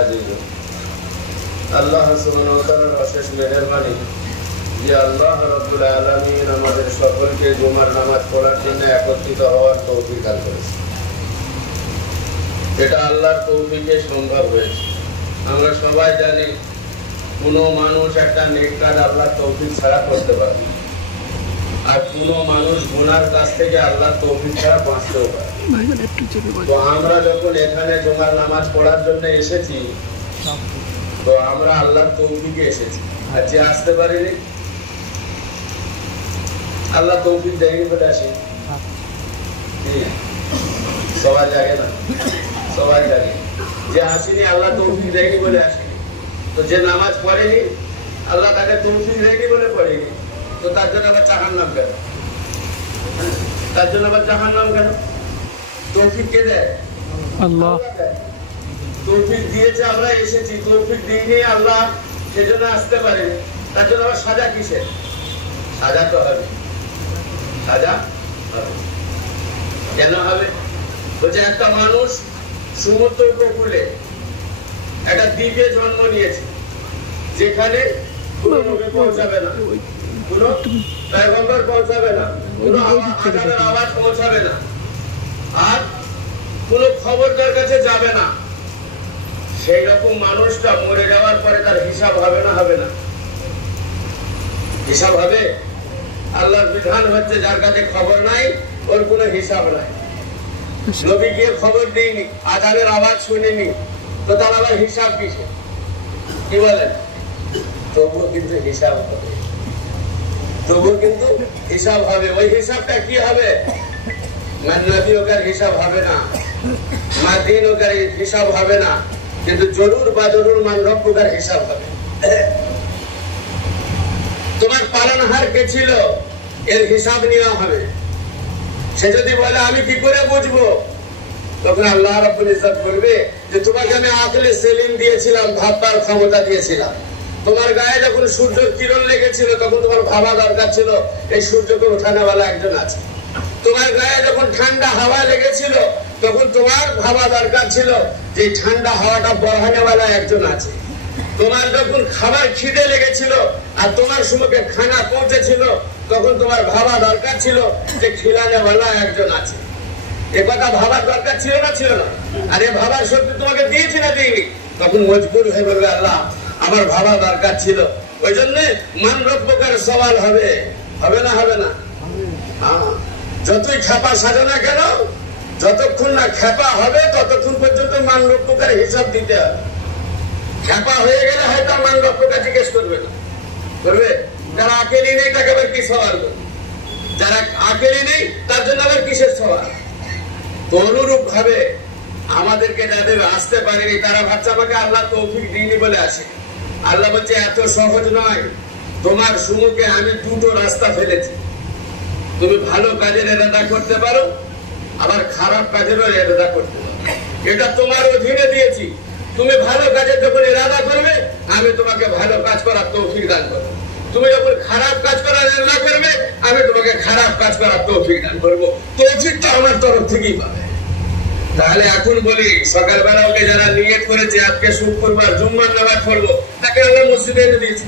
আজিজুন। আল্লাহ সুবহানাহু ওয়া তাআলার অশেষ মেহেরবানি যে আল্লাহ রাব্বুল আলামিন আমাদের সকলকে জুমার নামাজ পড়ার জন্য একত্রিত হওয়ার তৌফিক দান করেছেন। এটা আল্লাহর তৌফিকে সম্ভব হয়েছে। আমরা সবাই জানি কোনো মানুষ একটা নেক কাজ আল্লাহর তৌফিক ছাড়া করতে পারে না, আর কোনো মানুষ গুনার কাছ থেকে আল্লাহর তৌফিক ছাড়া বাঁচতেও পারে। তো আমরা যখন এখানে জুমার নামাজ পড়ার জন্য এসেছি, তো আমরা আল্লাহর তৌফিকে এসেছি। আর যে আসতে পারিনি, আল্লাহ তৌফিক দেয়নি বলে আসি। সবাই জাগে না, সবাই জাগে। যে আসেনি আল্লাহ তৌফিক দেয়নি বলে আসেনি। তো যে নামাজ পড়েনি আল্লাহ তাকে তৌফিক দেয়নি বলে পড়েনি। তো তার জন্য আবার জাহান্নাম কেন? তার জন্য আবার জাহান্নাম কেন? তৌফিক কে দেয়? আল্লাহ দেয়। তৌফিক দিয়েছে, আমরা এসেছি। তৌফিক দিইনি আল্লাহ, সেজন্য আসতে পারেনি। তার জন্য আবার সাজা কিসের? সাজা তো হবে, সাজা হবে। কেন হবে? বলছে একটা মানুষ সমুদ্র উপকূলে একটা দ্বীপে জন্ম নিয়েছে, যেখানে কোনো নবী পৌঁছাবে না, কোনো পয়গম্বর পৌঁছাবে না, কোনো আযানের আওয়াজ পৌঁছাবে না, আর কোনো খবর তার কাছে যাবে না। সেই রকম মানুষটা মরে যাওয়ার পরে তার হিসাব হবে না? হবে না? হিসাব হবে। আল্লাহর বিধান হচ্ছে যার কাছে খবর নাই ওর কোনো হিসাব নাই। নবী গিয়ে খবর দেয়নি, আযানের আওয়াজ শুনিনি, তো তার আবার হিসাব কিসে? কি বলেন? তবুও কিন্তু হিসাব হবে, তবুও কিন্তু হিসাব হবে। ওই হিসাবটা কি হবে? নবীর হিসাব হবে না, দিনের হিসাব হবে না, কিন্তু জরুর বা জরুর মান রব্বুকার হিসাব হবে। তোমার পালনহার কে ছিল এর হিসাব নেওয়া হবে। সে যদি বলে আমি কি করে বুঝবো, তখন আল্লাহ রাব্বুল ইজ্জত বলবে যে তোমাকে আমি আকলে সেলিম দিয়েছিলাম, ভাববার ক্ষমতা দিয়েছিলাম। তোমার গায়ে যখন সূর্যের কিরণ লেগেছিল তখন তোমার ভাবা দরকার ছিল এই সূর্যকে ওঠানোওয়ালা একজন আছে। তোমার গায়ে যখন ঠান্ডা হাওয়া লেগেছিল তখন তোমার ভাবা দরকার ছিল যে ঠান্ডা হাওয়াটা বড়ানোওয়ালা একজন আছে। তোমার যখন খাবার খিদে লেগেছিল আর তোমার সমুখে খানা পৌঁছেছিল তখন তোমার ভাবা দরকার ছিল যে খিলানেওয়ালা একজন আছে। এ কথা ভাবার দরকার ছিল না? ছিল না? আর এ ভাবার শক্তি তোমাকে দিয়েছি না দিইনি? তখন মজবুর হয়ে বলবে আল্লাহ আমার ভাবা দরকার ছিল। ওই জন্য মান রব্বুকার সওয়াল হবে। হবে না? হবে না? যতই খেপা সাজো না কেন, যতক্ষণ না খেপা হবে ততক্ষণ পর্যন্ত মান রব্বুকার হিসাব দিতে হবে। খেপা হয়ে গেলে হয়তো মান রব্বুকার জিজ্ঞেস করবে না, করবে? যারা আকেলি নেই তাকে আবার কি সওয়াল করবে? যারা আকেলি নেই তার জন্য আবার কিসের সওয়াল? অনুরূপ ভাবে আমাদেরকে যাদের আসতে পারেনি তারা ভাবছে আমাকে আল্লাহ তৌফিক দিইনি বলে আসে। আল্লাহ বলছে এত সহজ নয়। তোমার সম্মুখে আমি দুটো রাস্তা ফেলেছি। তুমি ভালো কাজের ইরাদা করতে পারো, আবার খারাপ কাজেরও ইরাদা করতে পারো। এটা তোমার অধীনে দিয়েছি। তুমি ভালো কাজের যখন ইরাদা করবে আমি তোমাকে ভালো কাজ করার তৌফিক দান করব। তুমি যখন খারাপ কাজ করার ইরাদা করবে আমি তোমাকে খারাপ কাজ করার তৌফিক দান করব। তৌফিকটা আমার তরফ থেকেই পাবে। তাহলে এখন বলি, সকালবেলা ওকে যারা নিয়ত করেছে আজকে শুক্রবার জুম্মার নামাজ পড়বো, তাকে আল্লাহ মসজিদে এনে দিয়েছে।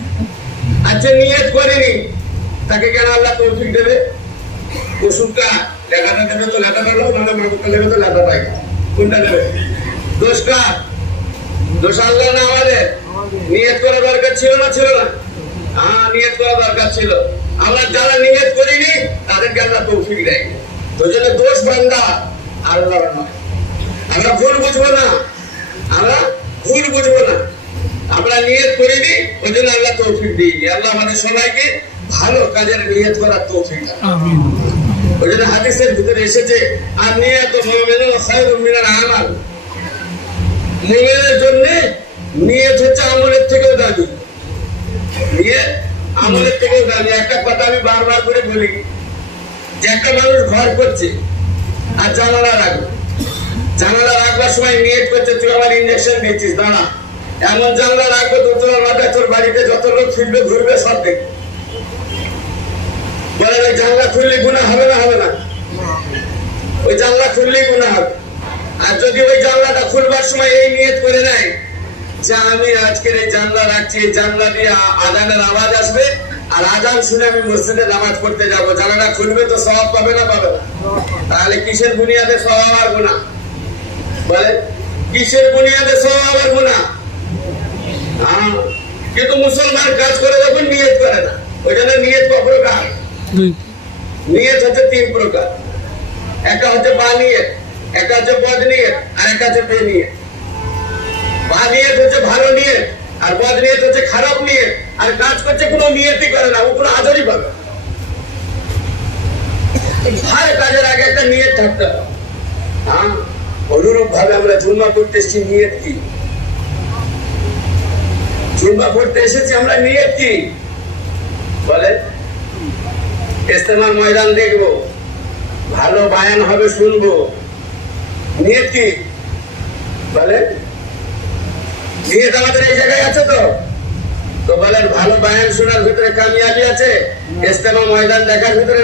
আজকে নিয়ত করেনি, তাকে কেন আল্লাহ তৌফিক দেবে? ওষুধটা লেখাটা দেবে তো লেখা পেলো, নাহলে মামুকটা দেবে তো লেখা পাই। কোনটা দেবে? দোষটা দোষ আল্লাহ না আমাদের? নিয়ত করা দরকার ছিল না? ছিল না? হ্যাঁ, নিয়ত করা দরকার ছিল। আমরা যারা নিয়ত করিনি তাদেরকে আল্লাহ তৌফিক দেয়। ওই জন্য দোষ বান্দা আল্লাহর নয়। আমরা ভুল বুঝবো না, আমরা ভুল বুঝবো না। আমরা নিয়ত করিনি, ওই জন্য আল্লাহ তৌফিক দিইনি। আল্লাহ আমাদের সবাইকে ভালো কাজের নিয়ত করার তৌফিক দেন। ওই জন্য হাদিসের ভিতরে এসেছে আর নিয়ত মুমিনুল খায়রুম মিনাল আমাল। মুমিনের জন্য নিয়ত হচ্ছে আমলের থেকেও দামি। নিয়ত আমলের থেকেও দামি। একটা কথা আমি বারবার করে বলি যে একটা মানুষ ঘর করছে আর জানালা রাখবে, জানালা রাখবার সময় নিয়ত করছে তুই আমার ইঞ্জেকশন দিচ্ছিস, দাঁড়া এমন জানলা রাখবো তো তোর মাথায় তোর বাড়িতে যত লোক ফিরবে ঘুরবে সব দেখবে। বলে ওই জানলা খুললে গুনাহ হবে না? হবে না? ওই জানলা খুললেই গুনাহ হবে। আর যদি ওই জানলাটা খুলবার সময় এই নিয়ত করে নেয় যে আমি আজকের এই জানলা রাখছি, এই জানলা দিয়ে আজানের আওয়াজ আসবে আর আজান শুনে আমি মসজিদে নামাজ পড়তে যাবো, জানালা খুলবে তো সওয়াব পাবে না পাবে না? তাহলে কিসের বুনিয়াদে সওয়াব আর গুনাহ? বলে কিসের বুনিয়াদে সওয়াব আর গুনাহ? কিন্তু মুসলমান কাজ করে যখন নিয়ত করে না, ওই জন্য নিয়ত ক প্রকার? নিয়ত হচ্ছে 3 প্রকার। একটা হচ্ছে বা নিয়ত, একটা হচ্ছে বদ নিয়ত, আর একটা হচ্ছে বে নিয়ত। বা নিয়ত হচ্ছে ভালো নিয়ত, আর বদ নিয়ত হচ্ছে খারাপ নিয়ত। আর কাজ করছে কোনো নিয়তই করে না, ও কোনো আজরই পাবে। হর কাজের আগে একটা নিয়ত থাকতে হবে। অনুরূপ ভাবে আমরা জুম্মা করতে এসেছি, নিয়ত কি? জুম্মা পড়তে এসেছি আমরা, নিয়ত কি? বলে ইস্তেমার ময়দান দেখবো, ভালো বায়ান হবে শুনবো, নিয়ত কি? বলে নিয়ত আমাদের এই জায়গায় আছে তো? তো বলেন ভালো বায়ান শোনার ভিতরে কামিয়াবি আছে, ইস্তেমা ময়দান দেখার ভিতরে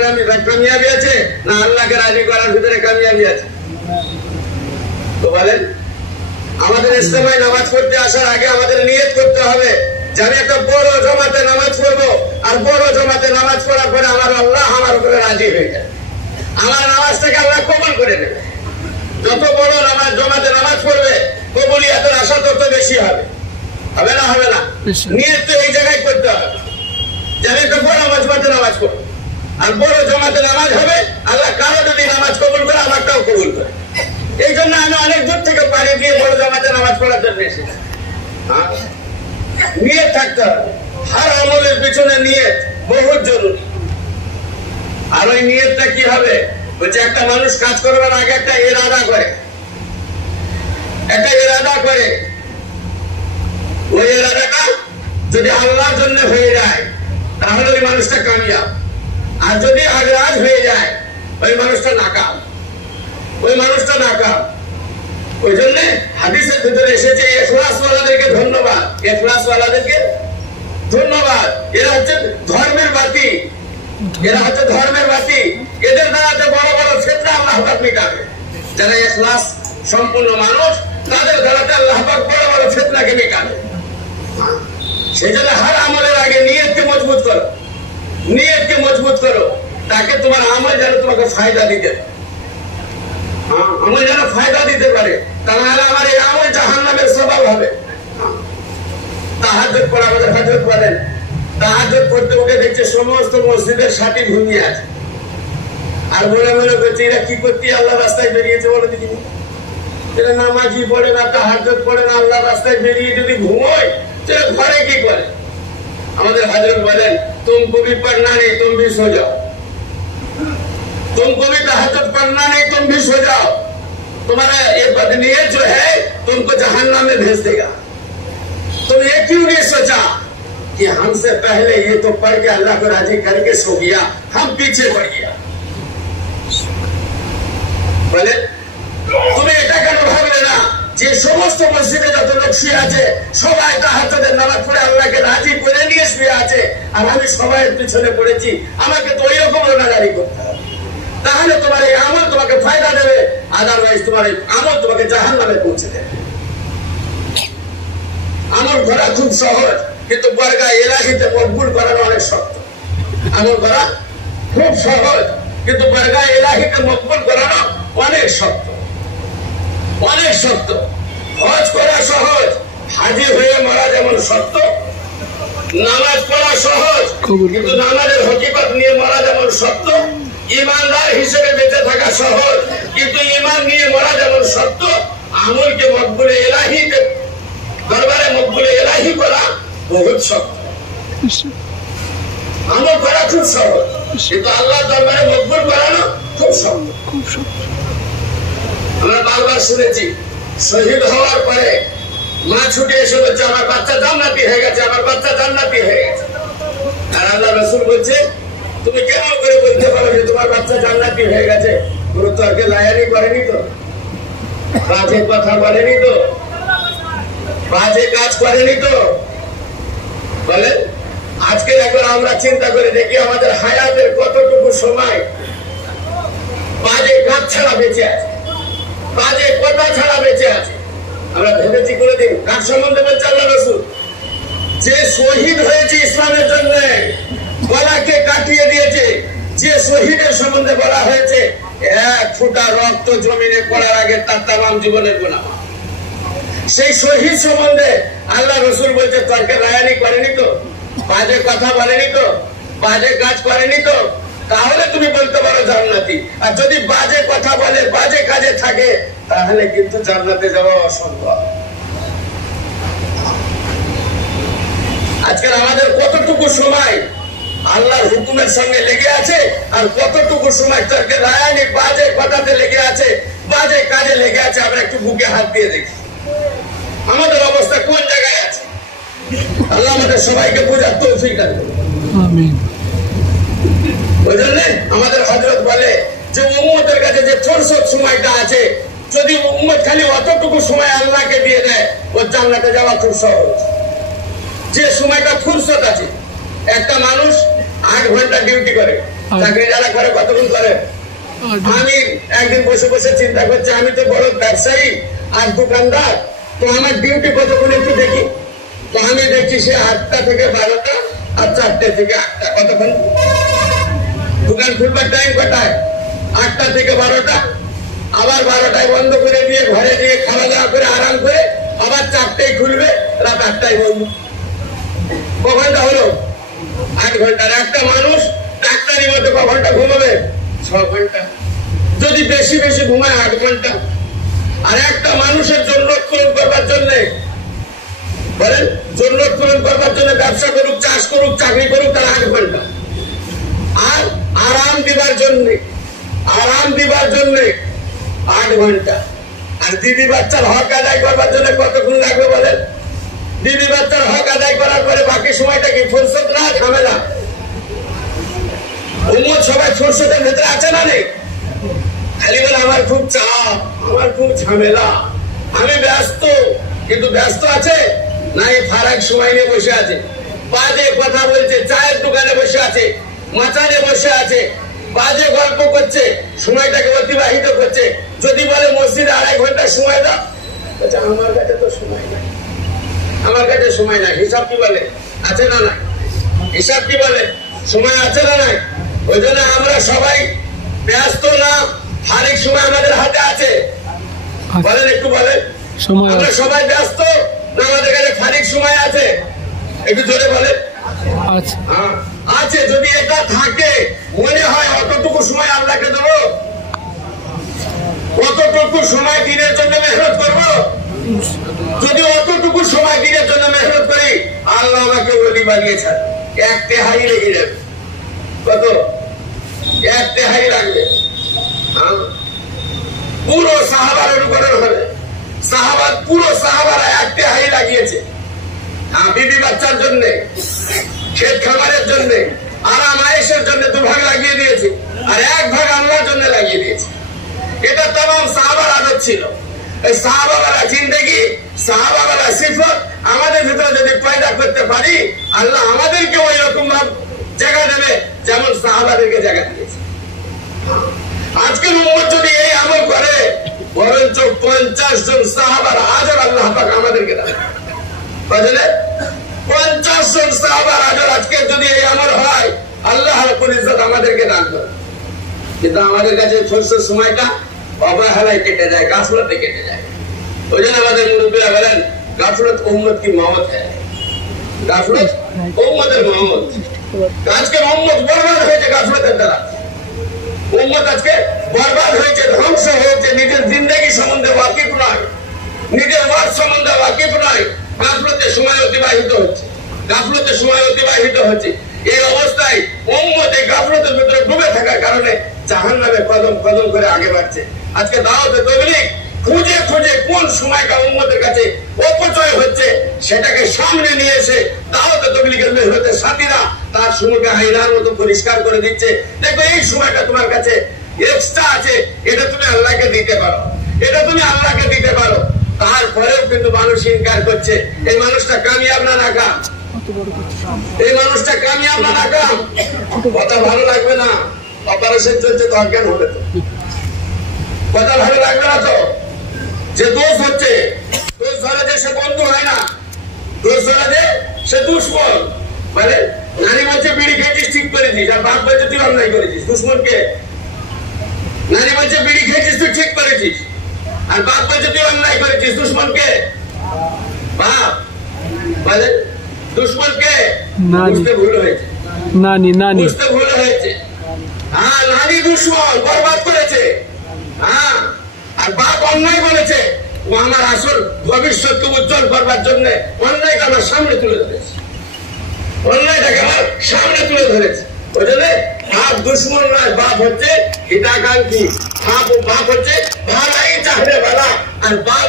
কামিয়াবি আছে, না আল্লাহকে রাজি করার ভিতরে কামিয়াবি আছে? তো বলেন আমাদের ইস্তেমায় নামাজ পড়তে আসার আগে আমাদের নিয়ত করতে হবে যে আমি একটা বড় জমাতে নামাজ পড়বো, আর বড় জমাতে নামাজ পড়ার পরে আমার আল্লাহ আমার উপরে রাজি হয়ে যায়, আমার নামাজটাকে আল্লাহ কবুল করে নেবে। যত বড় নামাজ জমাতে নামাজ পড়বে কবুলিয়াতের আশা তত বেশি হবে। হবে না? হবে না? নিয়ত তো এই জায়গায় করতে হবে যে আমি একটা বড় জমাতে নামাজ পড়বো, আর বড় জমাতে নামাজ হবে, আল্লাহ কারো যদি নামাজ কবুল করে আমারটাও কবুল করে। এই জন্য আমি অনেক দূর থেকে পাড়ি দিয়ে বড় জমাতে নামাজ পড়ার জন্য এসেছি। নিয়ত থাকতে হবে, হার আমলের পিছনে নিয়ত বহুত জরুরি। আর ওই নিয়তটা কি হবে? বলছে একটা মানুষ কাজ করবার আগে একটা ইরাদা করে, একটা ইরাদা করে। ওই ইরাদাটা যদি আল্লাহর জন্য হয়ে যায় তাহলে ওই মানুষটা কামিয়াব, আর যদি আগ্রাজ হয়ে যায় ওই মানুষটা নাকাম, ওই মানুষটা নাকাম। ওই জন্য হাদিসের ভিতরে এসেছে ইখলাসওয়ালাদেরকে ধন্যবাদ, ইখলাসওয়ালাদেরকে ধন্যবাদ। এরা হচ্ছে ধর্মের বাতি, এরা হচ্ছে ধর্মের বাতি। এদের দ্বারাতে বড় বড় ফিতনা আল্লাহ পাক মিটাবে। যারা ইখলাস সম্পূর্ণ মানুষ তাদের দ্বারাতে আল্লাহ পাক বড় বড় ফিতনাকে মিটাবে। সেই জন্য হর আমলের আগে নিয়তকে মজবুত করো, নিয়তকে মজবুত করো, তাকে তোমার আমল যেন তোমাকে ফায়দা দিতে, আমল যেন ফায়দা দিতে পারে। তাহলে আমার এই আমল জাহান্নামের সওয়াব হবে। তাহাজ্জুদ পড়া, আমাদের হযরত বলেন তাহাজ্জুদ পড়তে উঠে দেখছে সমস্ত মসজিদের সাথী ঘুমিয়ে আছে, আর মনে মনে করছে এরা কি করতে আল্লাহ রাস্তায় বেরিয়েছে বলে দেখি। এরা নামাজি পড়ে না, তাহাজ্জুদ পড়ে না, আল্লাহ রাস্তায় বেরিয়ে যদি ঘুমোয় তাহলে ঘরে কি করে? আমাদের হযরত বলেন তুমকো ভি পড়না নেই তুম ভি সো যাও, तुमको भी तहज्जुद पढ़ना नहीं तुम भी सो जाओ, तुम्हारा ये बदनीयत जो है तुमको जहन्नम में भेज देगा। तुम ये क्यों नहीं सोचा कि हमसे पहले ये तो पढ़ के अल्लाह को राजी करके सो गया, हम पीछे पड़ गया। बोले तुम्हें এটা কেন ভাবলে না যে সমস্ত মসজিদে যত লোক শুয়ে আছে সবাই তাহাজ্জুদের নামাজ পড়ে আল্লাহকে রাজি করে নিয়ে শুয়ে আছে, আর আমি সবাইয়ের পিছনে পড়েছি, আমাকে তো ওইরকম রোনাজারি করতে হবে। তাহলে তোমার এই আমল তোমাকে ফায়দা দেবে, আদারওয়াইজ তোমার এই আমল তোমাকে জাহান্নামে পৌঁছে দেবে। আমল করা খুব সহজ, কিন্তু বরগা ইলাহিতে মকবুল করানো অনেক শক্ত। আমল করা খুব সহজ, কিন্তু বরগা ইলাহিতে মকবুল করানো অনেক শক্ত, অনেক শক্ত। হজ করা সহজ, হাজি হয়ে মরা যেমন শক্ত, নামাজ পড়া সহজ, কিন্তু নামাজের হকিকত নিয়ে মরা যেমন শক্ত, ইমানদার হিসেবে বেঁচে থাকা সহজ, কিন্তু ইমান নিয়ে মরা যেমন শক্ত, আমলকে মকবুলে ইলাহিতে দরবারে মকবুলে ইলাহি করা বহুত শক্ত। আমল করা খুব সহজ, কিন্তু আল্লাহ দরবারে মকবুল করানো খুব শক্ত। আমরা বারবার শুনেছি শহীদ হওয়ার পরে মা ছুটে এসে বলছে আমার বাচ্চা জান্নাতি হয়ে গেছে, আমার বাচ্চা জান্নাতি হয়ে গেছে। আর আল্লাহ রাসূল বলছে তুমি কেমন করে বলতে পারো যে তোমার বাচ্চা জান্নাতি হয়ে গেছে? পুরো তর্কে লায়ানি করেনি তো, বাজে কথা বলেনি তো, বাজে কাজ করেনি তো। বলে আজকে একবার আমরা চিন্তা করে দেখি আমাদের হায়াতের কতটুকু সময় বাজে কাজ ছাড়া বেঁচে আছে, বাজে কথা ছাড়া বেঁচে আছে। আমরা ভেবেছি কোনোদিন কার সম্বন্ধে বলছে আল্লাহ রাসূল? যে শহীদ হয়েছে ইসলামের জন্য, গলাকে কাটিয়ে দিয়েছে, যে শহীদের সম্বন্ধে বলা হয়েছে এক ফোঁটা রক্ত জমিনে পড়ার আগে তার তামাম জীবনের গুনাহ। সেই শহীদ সম্বন্ধে আল্লাহ রাসূল বলছে তর্কে রায়ানি করেনি তো, বাজে কথা বলেনি তো, বাজে কাজ করেনি তো, তাহলে তুমি বলতে পারো জান্নাতি। আর যদি বাজে কথা বলে, বাজে কাজে থাকে, তাহলে কিন্তু জান্নাতে যাওয়া অসম্ভব। আজকাল আমাদের কতটুকু সময় আল্লাহর হুকুমের সঙ্গে লেগে আছে, আর কতটুকু সময় তর্কে রায়ানি বাজে কথাতে লেগে আছে, বাজে কাজে লেগে আছে। আমরা একটু বুকে হাত দিয়ে দেখি আমাদের অবস্থা কোন জায়গায় আছে। আল্লাহ আমাদের সবাইকে বোঝার তৌফিক দান করুন। আমিন। বুঝলেন, আমাদের হযরত বলে যে উম্মতের কাছে যে ফুরসত সময়টা আছে, যদি উম্মত খালি অতটুকু সময় আল্লাহকে দিয়ে দেয়, ও জান্নাতে যাওয়া খুব সহজ। যে সময়টা ফুরসত আছে, একটা মানুষ 8 ঘন্টা ডিউটি করে, চাকরি যারা করে কতক্ষণ করে? আমি একদিন বসে বসে চিন্তা করছি, আমি তো বড় ব্যবসায়ী আর দোকানদার, তো আমার ডিউটি কতক্ষণ একটু দেখি। তো আমি দেখছি সে 8টা থেকে 12টা আর 4টে থেকে 8টা। কতক্ষণ? দোকান খুলবার টাইম কটায়? 8টা থেকে 12টা। আবার 12টায় বন্ধ করে দিয়ে ঘরে গিয়ে খাওয়া দাওয়া করে আরাম করে আবার 4টায় খুলবে, রাত 8টায় বন্ধ। ক ঘন্টা হলো? 8 ঘন্টার। একটা মানুষ ডাক্তারি মতো ক ঘন্টা ঘুমাবে? 6 ঘন্টা। যদি বেশি বেশি ঘুমায় 8 ঘন্টা। আর একটা মানুষের জরুরত পূরণ করবার জন্য, বলেন, জরুরত পূরণ করবার জন্য ব্যবসা করুক, চাষ করুক, চাকরি করুক, তার 8 ঘন্টা। আর আরাম দিবার জন্য 8 ঘন্টা। আর দিদি বাচ্চার হক আদায় করবার জন্য কতক্ষণ লাগবে বলেন? দিদি বাচ্চার হক আদায় করার পরে বাকি সময়টা কি ফুরসত না ঝামেলা? উম্মত সবাই ফুরসতের ভেতরে আছে না নেই? খালি বলে আমার খুব চাপ, আমার খুব ঝামেলা, আমি ব্যস্ত। কিন্তু ব্যস্ত আছে না, এই ফারাক সময় নিয়ে বসে আছে, বাজে কথা বলছে, চায়ের দোকানে বসে আছে, মাচানে বসে আছে, বাজে গল্প করছে, সময়টাকে অতিবাহিত করছে। যদি বলে মসজিদে 2.5 ঘন্টা সময় দাও, আমার কাছে তো সময় নাই, আমার কাছে সময় নাই। হিসাব কি বলে? আছে না নাই? হিসাব কি বলে? সময় আছে না নাই? ওই জন্য আমরা সবাই ব্যস্ত না, ফারিক সময় আমাদের হাতে আছে? বলেন, একটু বলেন। আমরা সবাই ব্যস্ত না, আমাদের কাছে ফারিক সময় আছে? একটু জোরে বলেন। আছে। যদি এটা থাকে, মনে হয় অতটুকু সময় আল্লাহকে দেবো, কতটুকু সময় দিনের জন্য মেহনত করব। যদি অতটুকু সময় দিনের জন্য মেহনত করি, আল্লাহ আমাকে ওলি বানিয়েছেন, 1 তেহাই লেগে যাবে। কত? 1 তেহাই লাগবে। পুরো সাহাবার অনুকরণ হবে। পুরো সাহাবারা 1 তেহাই লাগিয়েছে। বিবি বাচ্চার জন্য, ক্ষেত খামারের জন্য, আরাম আয়েশের জন্য 2 ভাগ লাগিয়ে দিয়েছে, আর 1 ভাগ আল্লাহর জন্য লাগিয়ে দিয়েছে। এটা तमाम সাহাবার আদত ছিল। এই সাহাবারা জিন্দেগি, সাহাবারা সিফত আমাদের ভিতরে যদি পয়দা করতে পারি, আল্লাহ আমাদেরকে ওই রকম জায়গা দেবে যেমন সাহাবাদেরকে জায়গা দিয়েছে। আজকের উম্মত যদি এই আমল করে, বরঞ্চ 50 জন সাহাবার আজর আল্লাহ পাক আমাদেরকে দেবে। বুঝলেন? 50 জন সাহাবার আজর আজকে যদি এই আমল হয়, আল্লাহ রাব্বুল ইজ্জত আমাদেরকে দান করে। কিন্তু আমাদের কাছে ফুরসত সময়টা অবহেলায় কেটে যায়, গাফলতে কেটে যায়। ওই জন্য আমাদের মুরব্বীরা বলেন, গাফলত উম্মত কি মওত হ্যায়। গাফলত উম্মতের মওত। আজকে উম্মত বরবাদ হয়েছে গাফলতের দ্বারা। উম্মত আজকে বরবাদ হয়েছে, ধ্বংস হয়েছে, নিজের জিন্দেগি সম্বন্ধে ওয়াকিফ নয়, নিজের ওয়াজ সম্বন্ধে ওয়াকিফ নয়, গাফলতের সময় অতিবাহিত হচ্ছে, গাফলতের সময় অতিবাহিত হচ্ছে। এই অবস্থায় উম্মতে গাফলতের ভিতরে ডুবে থাকার কারণে জাহান্নামে কদম কদম করে আগে বাড়ছে। আজকে দাওয়াতে তাবলীগ খুঁজে খুঁজে কোন সময়টা উম্মতের কাছে অপচয় হচ্ছে, সেটাকে সামনে নিয়ে এসে দাওয়াতে তাবলীগের মেহনতের সাথীরা তার সময়কে আয়নার মতো পরিষ্কার করে দিচ্ছে। দেখো, এই সময়টা তোমার কাছে এক্সট্রা আছে, এটা তুমি আল্লাহকে দিতে পারো, এটা তুমি আল্লাহকে দিতে পারো। তারপরেও কিন্তু মানুষ ইনকার করছে। এই মানুষটা কামিয়াব না নাকাম? এই মানুষটা কামিয়াব না নাকাম? কথা ভালো লাগবে না? অপারেশন চলছে তো অজ্ঞান হবে তো, কথা ভালো লাগবে না তো? যে দোষ হচ্ছে দোষ ধরা যে সে বন্ধু হয় না, দোষ ধরা যে সে দুশ্মন। মানে নানি বলছে বিড়ি খেয়েছিস ঠিক করেছিস, আর বাপ বলছে তুই অন্যায় করেছিস। দুশ্মনকে নানি বলছে বিড়ি খেয়েছিস তুই ঠিক করেছিস, আর বাপ বলছে তুই অন্যায় করেছিস। দুশ্মনকে বাপ বলে, দুশ্মনকে বুঝতে ভুল হয়েছে, নানি নানি বুঝতে ভুল হয়েছে। হ্যাঁ, নানি দুশ্মন, বরবাদ করেছে। হ্যাঁ, আর বাপ অন্যায় বলেছে। ও আমার আসল ভবিষ্যৎকে উজ্জ্বল করবার জন্য অন্যায়টা আমার সামনে তুলে ধরেছে, অন্যায়টাকে আমার সামনে তুলে ধরেছে। ওই জন্য বাপ দুশ্মন নয়, বাপ হচ্ছে হিতাকাঙ্ক্ষী। বাপ হচ্ছে ভালাই চাহনে বালা, আর বাপ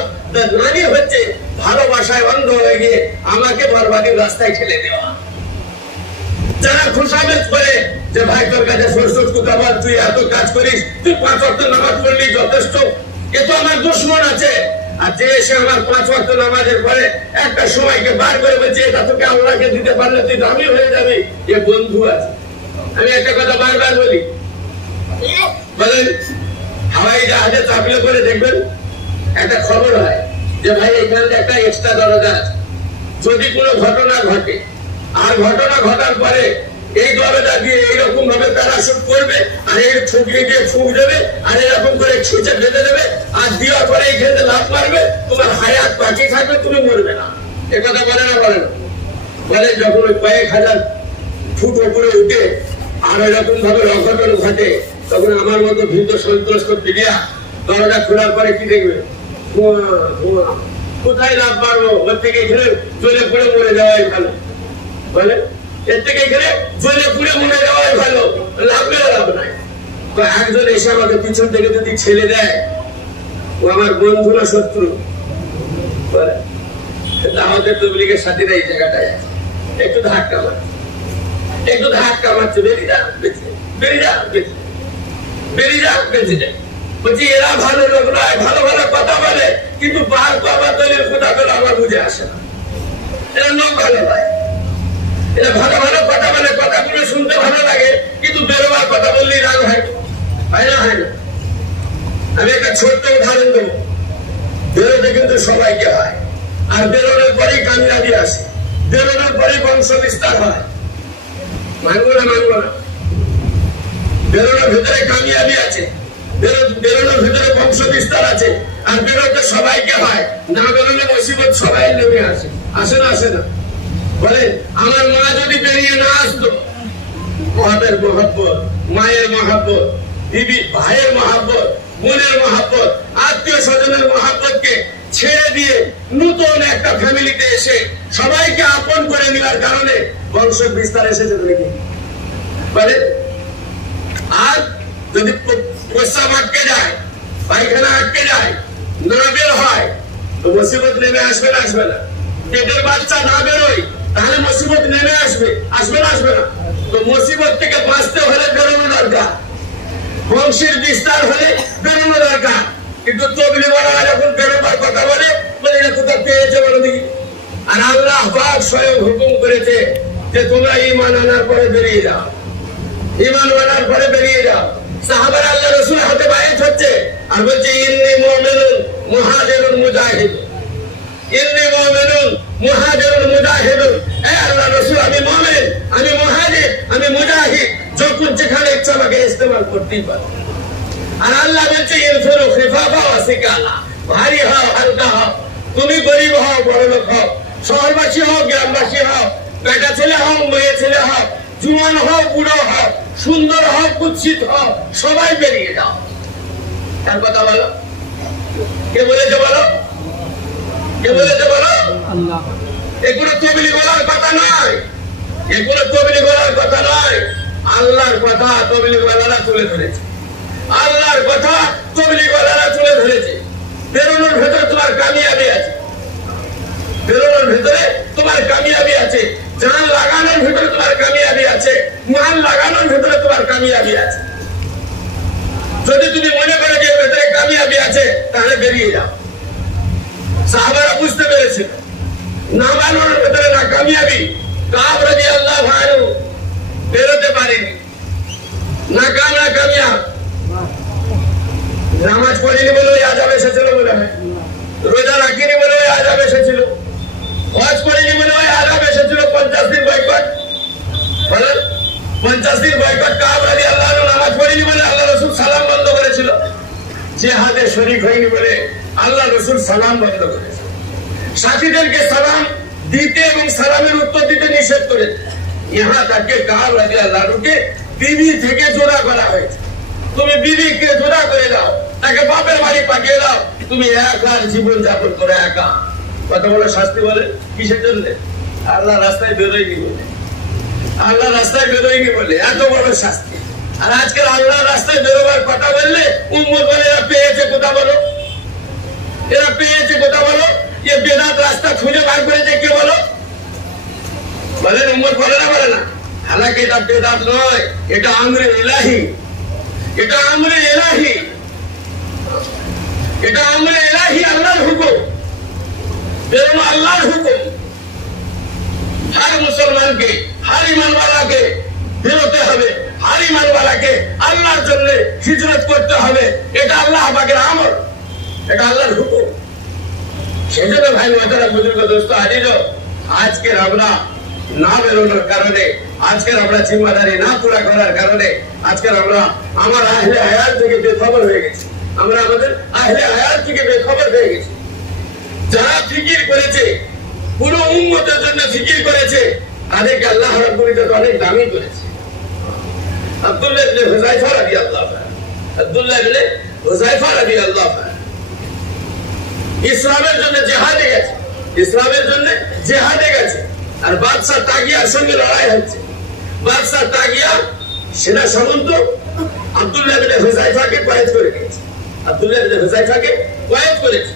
নানি হচ্ছে ভালোবাসায় অন্ধ হয়ে গিয়ে আমাকে বরবাদের রাস্তায় ঠেলে দেওয়া। যারা খুশামত করে যে ভাই তোর কাছে সরস্বত কুকাবার, তুই এত কাজ করিস, তুই 5 ওয়াক্ত নামাজ পড়লি যথেষ্ট, এ তো আমার দুশ্মন আছে। আর যে এসে আমার 5 ওয়াক্ত নামাজের পরে একটা সময়কে বার করে বলছে এটা তোকে আল্লাহকে দিতে পারলে তুই দামি হয়ে যাবি, এ বন্ধু আছে। আমি একটা কথা বারবার বলি, বলেন হাওয়াই জাহাজে চাপলে করে দেখবেন একটা খবর হয় যে ভাই এখানে একটা এক্সট্রা দরজা আছে, যদি কোনো ঘটনা ঘটে, আর ঘটনা ঘটার পরে এই দরজা দিয়ে এইরকম ভাবে প্যারাশুট করবে, আর এই ঠুকিয়ে দিয়ে ফুঁক দেবে, আর এরকম করে খিচে বেঁধে দেবে, আর দেওয়ার পরে এইখানে লাফ মারবে, তোমার হায়াত বাকি থাকবে, তুমি মরবে না। এ কথা বলে না, বলে না? বলে যখন ওই কয়েক হাজার ফুট উপরে উঠে আর এরকম ভাবে অঘটন ঘটে, তখন আমার মতো ভীত সন্ত্রস্ত পিডিয়া দরজা খোলার পরে কি দেখবে, কোথায় লাভ মারবো, ওর থেকে এখানে জ্বলে পুড়ে মরে যাওয়াই ভালো। বলে এর থেকে এখানে জ্বলে পুড়ে মরে যাওয়াই ভালো, লাভ নাই। তো একজন এসে আমাকে পিছন থেকে যদি ছেলে দেয়, ও আমার বন্ধু না শত্রু? বলে আমাদের তবলিগের সাথীরা এই জায়গাটায় আছে, একটু ধাক্কা মারছে, একটু ধাক্কা মারছে, বেরিয়ে যা বেঁচে, বেরিয়ে যা বেঁচে, বেরিয়ে যা বেঁচে যায়। বলছি এরা ভালো লোক নয়, ভালো ভালো কথা বলে, কিন্তু বার বাবা দলের কথা বলে আমার বুঝে আসে না। এরা লোক ভালো নয়, এরা ভালো ভালো কথা বলে, কথাগুলো শুনতে ভালো লাগে, কিন্তু বেরোবার কথা বললেই রাগ হয়, হয় না? হয় না? আমি একটা ছোট্ট উদাহরণ দেবো। বেরোতে কিন্তু সবাইকে হয়, আর বেরোনোর পরেই কামিয়াবি আসে, বেরোনোর পরেই বংশ বিস্তার হয়। মানবো না, মানবো না? বেরোনোর ভিতরে কামিয়াবি আছে, বেরোনোর ভিতরে বংশ বিস্তার আছে, আর বেরোতে সবাইকে হয়, না বেরোলে মুসিবত সবাই নেমে আসে। আসে না? আসে না? বলে আমার মা যদি বেরিয়ে না আসতো, বাপের মহাব্বত, মায়ের মহাব্বত, দিদি ভাইয়ের মহাব্বত, বোনের মহাব্বত, আত্মীয় স্বজনের মহাব্বতকে ছেড়ে দিয়ে নতুন একটা ফ্যামিলিতে এসে সবাইকে আপন করে নেওয়ার কারণে বংশ বিস্তার এসেছে। বলে আর যদি প্রস্রাব আটকে যায়, পায়খানা আটকে যায়, না বের হয়, তো মুসিবত নেমে আসবে না? আসবে না? পেটের বাচ্চা না বেরোয়, তাহলে মুসিবত নেমে আসবে, আসবে না? আসবে না? তো মুসিবত থেকে বাঁচতে হলে বেরোনো দরকার, বংশের বিস্তার হলে বেরোনো দরকার। কিন্তু তবলিগরা যখন বেরোবার কথা বলে, এটা কোথাও পেয়েছে বলে দেখি। আর আল্লাহ পাক স্বয়ং হুকুম করেছে যে তোমরা ঈমান আনার পরে বেরিয়ে যাও, ঈমান আনার পরে বেরিয়ে যাও। সাহাবারা আল্লাহ রাসূলের হাতে বায়াত হচ্ছে, আর বলছে ইন্নী মুমিনুন মুহাজিরুন মুজাহিদ, ইন্নী মুমিনুন মুহাজিরুন মুজাহিদুন। হে আল্লাহর রাসূল, আমি মুমিন, আমি মুহাজির, আমি মুজাহিদ, যখন যেখানে ইচ্ছা আমাকে ইস্তেমাল করতেই পারে। আর আল্লাহ বলছে ইনফিরু খিফাফা ওয়া সিকালা, ভারী হও হালকা হও, তুমি গরিব হও বড়লোক হও, শহরবাসী হও গ্রামবাসী হও, বেটা ছেলে হও মেয়ে ছেলে হও, জুয়ান হও বুড়ো হও, সুন্দর হও কুৎসিত হও, সবাই বেরিয়ে যাও। তার কথা বলো, কে বলেছে বলো? কে বলেছে বলো? আল্লাহ। এগুলো তবলিগ বলার কথা নয়, এগুলো তবলিগ বলার কথা নয়, আল্লাহর কথা তবলিগ ওয়ালারা তুলে ধরেছে, আল্লাহর কথা তবলিগ ওয়ালারা তুলে ধরেছে। বেরোনোর ভেতরে তোমার কামিয়াবি আছে, বেরোনোর ভেতরে তোমার কামিয়াবি আছে, জান লাগানোর ভেতরে তোমার কামিয়াবি আছে, মান লাগানোর ভেতরে তোমার কামিয়াবি আছে। যদি তুমি মনে করো যে ভেতরে কামিয়াবি আছে, তাহলে বেরিয়ে যাও। সাহাবারা বুঝতে পেরেছে না মানোর ভেতরে না কামিয়াবি। কাব রাদিয়াল্লাহু আনহু বেরোতে পারেনি, না কাম না কামিয়াব। নামাজ পড়িনি বলে আযাব এসেছিল বলে হয়, রোজা রাখিনি বলে ওই আযাব এসেছিল, হজ করেনি বলে ওই আযাব এসেছিল। 50 দিন বয়কট, বলেন 50 দিন বয়কট। কাব রাদিয়াল্লাহু আনহু নামাজ পড়েনি বলে আল্লাহ রাসূল সালাম বন্ধ করেছিল। জিহাদে শরীক হয়নি বলে আল্লাহ রাসূল সালাম বন্ধ করেছে। সাথীদেরকে সালাম দিতে এবং সালামের উত্তর দিতে নিষেধ করেছে। ইহা তাকে কাব রাদিয়াল্লাহু আনহুকে বিবি থেকে জোড়া করা হয়েছে। তুমি বিবিকে জোড়া করে দাও, তাকে বাপের বাড়ি পাঠিয়ে দাও, তুমি একা জীবন যাপন করো একা। কত বড় শাস্তি বলে, কিসের জন্য? আল্লাহ রাস্তায় বেরোয়নি বলে, আল্লাহ রাস্তায় বেরোয়নি বলে এত বড় শাস্তি। আর আজকের আল্লাহ রাস্তায় বেরোবার কথা বললে উম্মত বলে এরা পেয়েছে কোথা বলো, এরা পেয়েছে কোথা বলো, এ বেদাত রাস্তা খুঁজে বার করেছে কে বলো? বলেন উম্মত বলে না, বলে না? হালাকি এটা বেদাত নয়, এটা আমরে ইলাহি, এটা আমরে ইলাহি, এটা আমরে ইলাহি, আল্লাহর হুকুম, বেরোনো আল্লাহর হুকুম। हर मुसलमान के हर ईमान वाला के বেরোতে হবে, हर ईमान वाला के আল্লাহর জন্য হিজরত করতে হবে। এটা আল্লাহ পাকের আমর, এটা আল্লাহর হুকুম। সেজন্য ভাই মাতারা বুজুর্গ দোস্ত আজিজ, আজকের আমরা না বেরোনোর কারণে, আজকের আমরা জিম্মাদারি না পুরা করার কারণে আজকের আমরা আমার আহলে হায়াত থেকে বেখবর হয়ে গেছি। আমরা আমাদের আহলে হায়াত থেকে বেখবর হয়ে গেছি। যারা ফিকির করেছে, পুরো উম্মতের জন্য ফিকির করেছে, তাদেরকে আল্লাহ রাব্বুল ইজ্জত অনেক দামি করেছে। আব্দুল্লাহ ইবনে হুযায়ফা রাদিয়াল্লাহু আনহু, আব্দুল্লাহ ইবনে হুযায়ফা রাদিয়াল্লাহু আনহু ইসলামের জন্য জিহাদে গেছে, ইসলামের জন্য জিহাদে গেছে। আর বাদশা তাগিয়ার সঙ্গে লড়াই হচ্ছে। বাদশা তাগিয়া সেনা সামন্ত আব্দুল্লাহ ইবনে হুযায়ফাকে কয়েদ করে দিয়েছে, আব্দুল্লাহ ইবনে হুযায়ফাকে কয়েদ করেছে।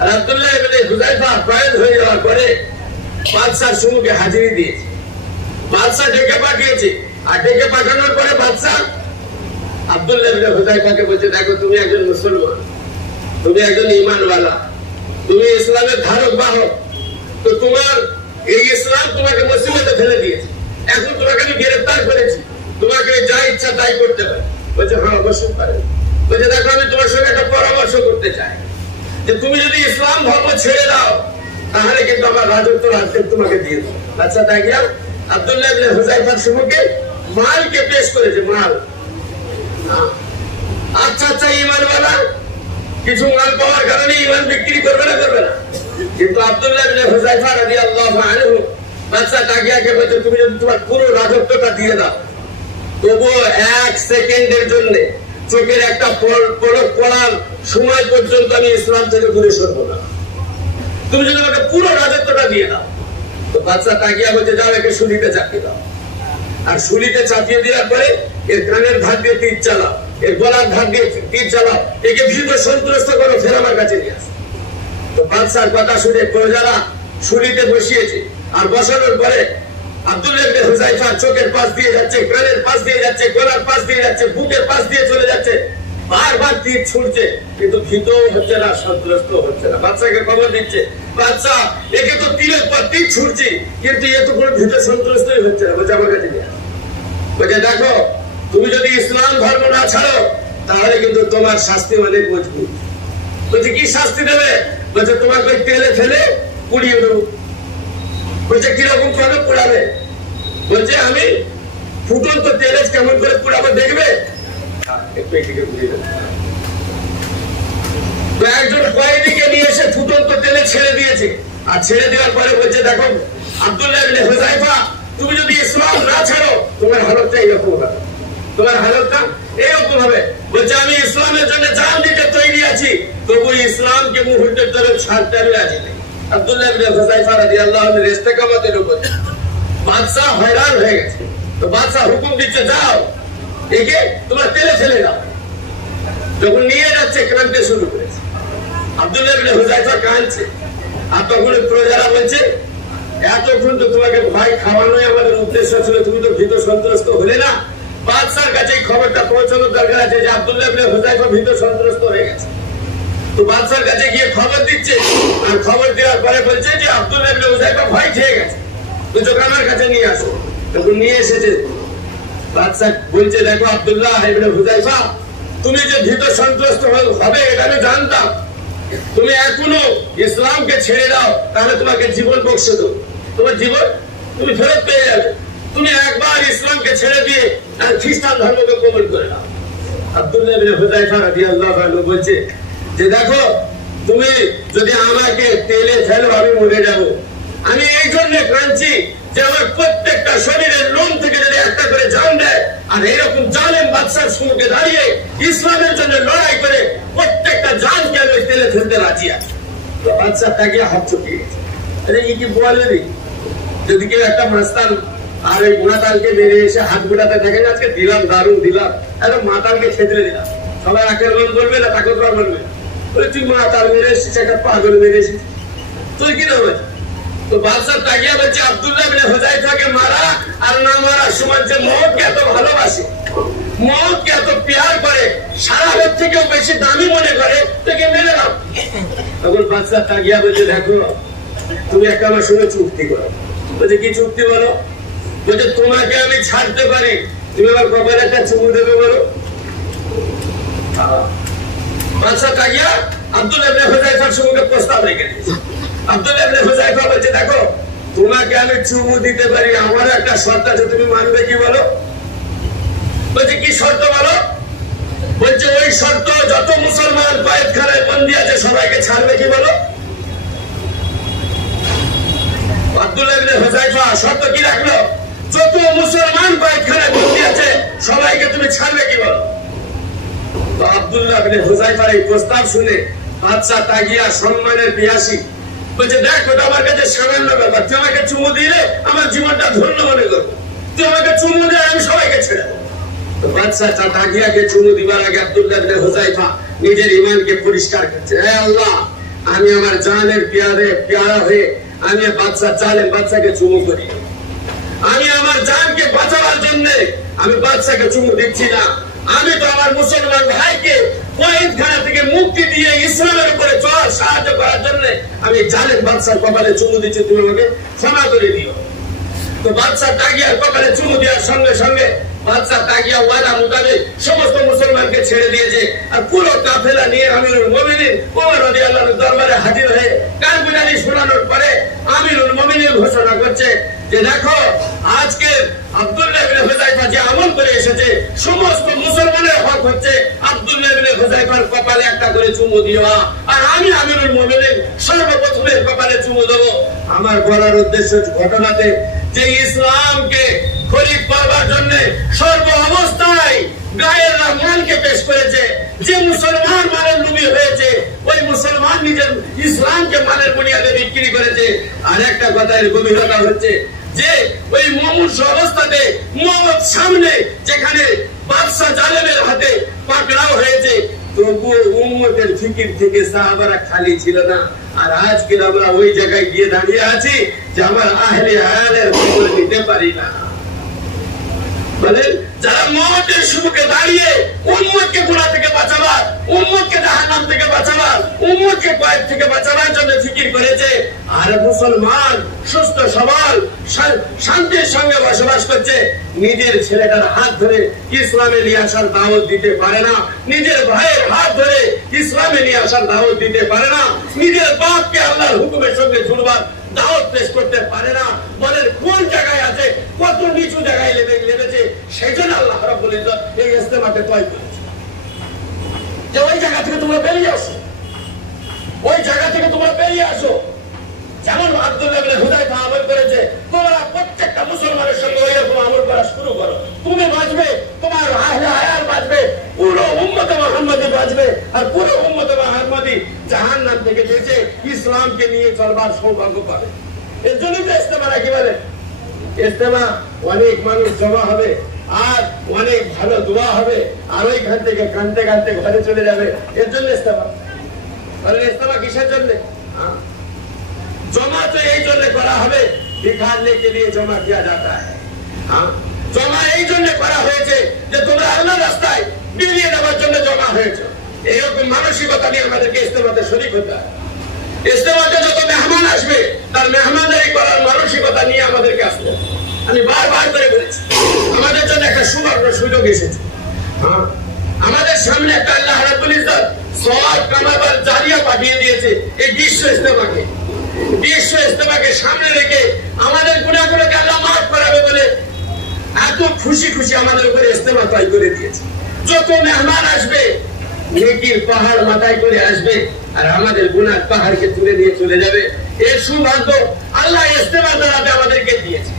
আর আব্দুল্লাহ ইবনে হুযায়ফা কয়েদ হয়ে যাওয়ার পরে বাদশার সম্মুখে হাজিরি দিয়েছে। বাদশা ডেকে পাঠিয়েছে, আর ডেকে পাঠানোর পরে বাদশা আব্দুল্লাহ ইবনে হুযায়ফাকে বলছে, দেখো তুমি একজন মুসলমান, তুমি একজন ঈমানওয়ালা, তুমি ইসলামের ধারক বাহক, তো তোমার এই ইসলাম তোমাকে মুসিবতে ফেলে দিয়েছে। এখন তোমাকে আমি গ্রেফতার করেছি, তোমাকে যা ইচ্ছা তাই করতে পারে। বলছে হ্যাঁ অবশ্যই পারে। বলছে দেখো আমি তোমার সঙ্গে একটা পরামর্শ করতে চাই, যে তুমি যদি ইসলাম ধর্ম ছেড়ে দাও তাহলে কিন্তু আমার রাজত্ব রাজ্য তোমাকে দিয়ে দেবো। আচ্ছা তাই গিয়া আব্দুল্লাহ ইবনে হুযায়ফার সম্মুখে মালকে পেশ করেছে, মাল। আচ্ছা আচ্ছা ঈমানওয়ালা, কিছু মাল পাওয়ার কারণে ঈমান বিক্রি করবে না, করবে না। কিন্তু আব্দুল্লাহ ইবনে হুযায়ফা রাদিয়াল্লাহু আনহু বাদশা তাগিয়াকে বলছে, তুমি যদি তোমার পুরো রাজত্বটা দিয়ে দাও, তবুও 1 সেকেন্ডের জন্য চোখের একটা পলক পড়ার সময় পর্যন্ত আমি ইসলাম থেকে দূরে সরবো না। তুমি যদি আমাকে পুরো রাজত্বটা দিয়ে দাও। তো বাদশা তাগিয়া বলছে, যাও একে শুলিতে চাপিয়ে দাও। আর শুলিতে চাপিয়ে দেওয়ার পরে এর কানের ধার দিয়ে তীর চালাও, এর গলার ধার দিয়ে তীর চালাও, একে ভীত সন্ত্রস্ত করো, ফের আমার কাছে নিয়ে আসো। তো বাদশার কথা শুনে প্রজারা শুলিতে বসিয়েছে। আর বসানোর পরে আব্দুল্লাহ ইবনে হুযায়ফা চোখের পাশ দিয়ে যাচ্ছে, কানের পাশ দিয়ে যাচ্ছে, গলার পাশ দিয়ে যাচ্ছে, বুকের পাশ দিয়ে চলে যাচ্ছে, বারবার তীর ছুটছে, কিন্তু ভীত হচ্ছে না, সন্ত্রস্ত হচ্ছে না। বাদশাকে খবর দিচ্ছে, বাদশা একে তো তীরের পর তীর ছুটছি, কিন্তু এ তো কোনো ভীত সন্ত্রস্তই হচ্ছে না। বলছে আমার কাছে নিয়ে আসো। বলছে দেখো তুমি যদি ইসলাম ধর্ম না ছাড়ো তাহলে কিন্তু তোমার শাস্তি অনেক মজবুত। বলছে কি শাস্তি দেবে? বলছে তোমাকে তেলে ফেলে পুড়িয়ে দেবো। বলছে কিরকম করে পুড়াবে? বলছে আমি ফুটন্ত তেলে কেমন করে পুড়াবো দেখবে, একজন কয়েদিকে নিয়ে এসে ফুটন্ত তেলে ছেড়ে দিয়েছে। আর ছেড়ে দেওয়ার পরে বলছে দেখো আব্দুল্লাহ ইবনে হুযায়ফা, তুমি যদি ইসলাম না ছাড়ো তোমার হালতটা এরকম হবে, তোমার হালতটা এরকম হবে। বলছে আমি ইসলামের জন্য জান দিতে তৈরি আছি, তবু ইসলামকে মুহূর্তের জন্য ছাড়তে আমি রাজি নেই। আব্দুল্লাহ ইবনে হুযায়ফা রাদিয়াল্লাহু আনহু ইস্তেকামতের উপর বাদশা হয়রান হয়ে গেছে। তো বাদশা হুকুম দিচ্ছে, যাও একে তোমার তেলে ফেলে দাও। যখন নিয়ে যাচ্ছে কাঁদতে শুরু করেছে, আব্দুল্লাহ ইবনে হুযায়ফা কাঁদছে। আর তখন প্রজারা বলছে, এতক্ষণ তো তোমাকে ভয় খাওয়ানোই আমাদের উদ্দেশ্য ছিল, তুমি তো ভীত সন্ত্রস্ত হলে না। বাদশার কাছে খবরটা পৌঁছানোর দরকার আছে যে আব্দুল্লাহ ইবনে হুযায়ফা ভীত সন্ত্রস্ত হয়ে গেছে। তো বাদশার কাছে গিয়ে খবর দিচ্ছে, আর খবর দেওয়ার পরে বলছে যে আব্দুল্লাহ ইবনে হুযায়ফা ভয় খেয়ে গেছে, তো চোখ আমার কাছে নিয়ে আসো। তখন নিয়ে এসেছে। বাদশা বলছে দেখো আব্দুল্লাহ ইবনে হুযায়ফা, তুমি যে ভীত সন্ত্রস্ত হবে এটা আমি জানতাম, তুমি এখনো ইসলামকে ছেড়ে দাও, তাহলে তোমাকে জীবন বক্সে দেবো, তোমার জীবন তুমি ফেরত পেয়ে যাবে। তুমি একবার ইসলামকে ছেড়ে দিয়ে খ্রিস্টান ধর্মকে কবুল করে নাও। আব্দুল্লাহ ইবনে হুযায়ফা রাদিয়াল্লাহু আনহু বলছে যে দেখো, তুমি যদি আমাকে তেলে ফেলো আমি মরে যাব। আমি এই জন্য কাঁদছি যে আমার প্রত্যেকটা শরীরের লোম থেকে যদি একটা করে জান দেয়, আর এরকম জালেম বাদশার সম্মুখে দাঁড়িয়ে ইসলামের জন্য লড়াই করে প্রত্যেকটা জানকে আমি তেলে ফেলতে রাজি আছি। বাদশা তাকে হাত চুকিয়ে আরে এই কি বলেনি, যদি কেউ একটা মাস্তান আর ওই গুণাতালকে মেরে এসে হাত গুটাতে দেখে আজকে দিলাম দারুণ দিলাম, একদম মাতালকে ছেতরে দিলাম, সবাই আক্রমণ করবে না তাকে বলবে বলে তুই মাতাল মেরে এসেছিস, একটা পাগল মেরে এসেছিস, তুই কি না বলছিস? তো বাদশাহ তাকিয়া বলছে আব্দুল্লাহ ইবনে হুযায়ফাকে মারা আর না মারা সমান, যে মওতকে এত ভালোবাসে, মওতকে এত প্যার করে, সারার থেকেও বেশি দামি মনে করে, তোকে মেরে দাও। তখন বাদশাহ তাকিয়া বলছে দেখো, তুমি একটা আমার সঙ্গে চুক্তি করো। বলছে কি চুক্তি বলো? বলছে তোমাকে আমি ছাড়তে পারি, তুমি আমার কপালে একটা চুমু দেবে বলো। বাদশাহ তাকিয়া আব্দুল্লাহ ইবনে হুযায়ফার সঙ্গে প্রস্তাব রেখে দিয়েছে। আব্দুল্লাহ ইবনে হুযায়ফা বলছে দেখো, তোমাকে আমি চুমু দিতে পারি, আমার একটা শর্ত আছে, তুমি মানবে কি বলো? বলছে কি শর্ত বলো? বলছে ওই শর্ত যত মুসলমান কয়েদখানায় বন্দী আছে সবাইকে ছাড়বে কি বলো? আব্দুল্লাহ ইবনে হুযায়ফা শর্ত কি রাখলো? যত মুসলমান কয়েদখানায় বন্দী আছে সবাইকে তুমি ছাড়বে কি বলো? তো আব্দুল্লাহ ইবনে হুযায়ফার এই প্রস্তাব শুনে বাদশা তাকিয়া সম্মানের পিয়াসী বলছে দেখ, ওটা আমার কাছে সামান্য ব্যাপার, তুই আমাকে চুমু দিলে আমার জীবনটা ধন্য মনে করবো, তুই আমাকে চুমু দিয়ে আমি সবাইকে ছেড়ে দেবো। তো বাদশা তাকিয়াকে চুমু দিবার আগে আব্দুল্লাহ ইবনে হুযায়ফা নিজের ঈমানকে পরিষ্কার করছে, হে আল্লাহ, আমি আমার জানের প্যারা হয়ে আমি বাদশা জালেম বাদশাকে চুমু করি, আমি আমার জানকে বাঁচাবার জন্য আমি বাদশাকে চুমু দিচ্ছি না, আমি তো আমার মুসলমান ভাইকে কয়েদখানা থেকে মুক্তি দিয়ে ইসলামের উপরে চলার সাহায্য করার জন্য আমি জালেম বাদশার কপালে চুমু দিচ্ছি, তুমি আমাকে ক্ষমা করে দিও। তো বাদশা তাকিয়ার কপালে চুমু দেওয়ার সঙ্গে সঙ্গে বাদশা তাকিয়া ওয়াদা মোতাবেক সমস্ত মুসলমানকে ছেড়ে দিয়েছে, আর পুরো কাফেলা নিয়ে আমিরুল মুমিনিন ওমর রাদিয়াল্লাহু আনহু দরবারে হাজির হয়ে কারগুজারি শোনানোর পরে আমিরুল মুমিনিন ঘোষণা করছে যে দেখো, আজকে আব্দুল্লাহ ইবনে হুযায়ফা যে আমল করে এসেছে সমস্ত মুসলমানের হক হচ্ছে আব্দুল্লাহ ইবনে হুযায়ফার কপালে একটা করে চুমু দেওয়া, আর আমি আমিরুল মুমিনিন সর্বপ্রথমে কপালে চুমু দেবো। আমার বলার উদ্দেশ্য ঘটনাতে যে ইসলামকে খরিদ করবার জন্য সর্ব অবস্থায় গায়ের রহমানকে পেশ করেছে, যে মুসলমান মানের লোভী হয়েছে ওই মুসলমান নিজের ইসলামকে মানের বুনিয়াদে বিক্রি করেছে। আর একটা কথার গভীরতা হচ্ছে যে ওই মুমূর্ষু অবস্থাতে মওত সামনে, যেখানে বাদশা জালেমের হাতে পাকড়াও হয়েছে, তবুও উম্মতের ফিকির থেকে সাহাবারা খালি ছিল না। আর আজকে আমরা ওই জায়গায় গিয়ে দাঁড়িয়ে আছি যে আমার আহলে হায়ালের খবর নিতে পারি না। বলেন, যারা মওতের সম্মুখে দাঁড়িয়ে উম্মতকে গুনাহ থেকে বাঁচাবার, উম্মতকে জাহান্নাম থেকে বাঁচাবার, উম্মতকে কয়েদ থেকে বাঁচাবার জন্য ফিকির করেছে, আর মুসলমান সুস্থ সবল শান্তির সঙ্গে বসবাস করছে, নিজের ছেলেটার হাত ধরে ইসলামে নিয়ে আসার দাওয়াত দিতে পারে না, নিজের ভাইয়ের হাত ধরে ইসলামে নিয়ে আসার দাওয়াত দিতে পারে না, নিজের বাপকে আল্লাহর হুকুমের সঙ্গে জুড়বার দাওয়াত পেশ করতে পারে না। বলেন কোন জায়গায় আছে, কত নিচু জায়গায় লেগেছে। সেই জন্য আল্লাহ রাব্বুল ইজ্জত এই ইজতেমাকে তৈরি করেছে যে ওই জায়গা থেকে তোমরা বেরিয়ে আসো, ওই জায়গা থেকে তোমরা বেরিয়ে আসো। যেমন আব্দুল্লাহ ইবনে হুযায়ফা আমল করেছে, তোমরা প্রত্যেকটা মুসলমানের সঙ্গে ওই রকম আমল করা শুরু করো। তুমি বাঁচবে, তোমার আহলে হায়াল বাঁচবে, পুরো উম্মতে মুহাম্মাদি বাঁচবে, আর পুরো উম্মতে মুহাম্মাদি জাহান্নাম থেকে বেঁচে ইসলামকে নিয়ে চলবার সৌভাগ্য পাবে। এর জন্য তো ইজতেমা নাকি বলে, ইজতেমা অনেক মানুষ জমা হবে, আর অনেক ভালো দোয়া হবে, আর ওইখান থেকে কাঁদতে কাঁদতে ঘরে চলে যাবে। এর জন্য ইজতেমা। তাহলে ইজতেমা কিসের জন্য? जमा तो यही জন্য করা হবে, दिखाने के लिए जमा किया जाता है। জমা এই জন্য করা হয়েছে যে তোমরা আল্লাহর রাস্তায় বিলিয়ে দেওয়ার জন্য জমা হয়েছে। এরকম মানসিকতা নিয়ে আমাদেরকে ইজতেমাতে শরীক হতে হয়। ইজতেমাতে যত মেহমান আসবে তার মেহমানদারি করার মানসিকতা নিয়ে আমাদেরকে আসতে হবে। আমি বারবার করে বলেছি, আমাদের জন্য একটা সুবর্ণ সুযোগ এসেছে। আমাদের সামনে একটা আল্লাহ রাব্বুল ইজ্জত সওয়াব কামাবার জারিয়া পাঠিয়ে দিয়েছে এই বিশ্ব ইজতেমাকে সামনে রেখে আমাদের গুনাহগুলোকে আল্লাহ মাফ করাবে বলে এত খুশি খুশি আমাদের উপরে ইজতেমা তৈরি করে দিয়েছে। যত মেহমান আসবে নেকির পাহাড় মাথায় করে আসবে আর আমাদের গুনাহ পাহাড়কে তুলে নিয়ে চলে যাবে। এর সৌভাগ্য আল্লাহ ইজতেমা দ্বারা আমাদেরকে দিয়েছে।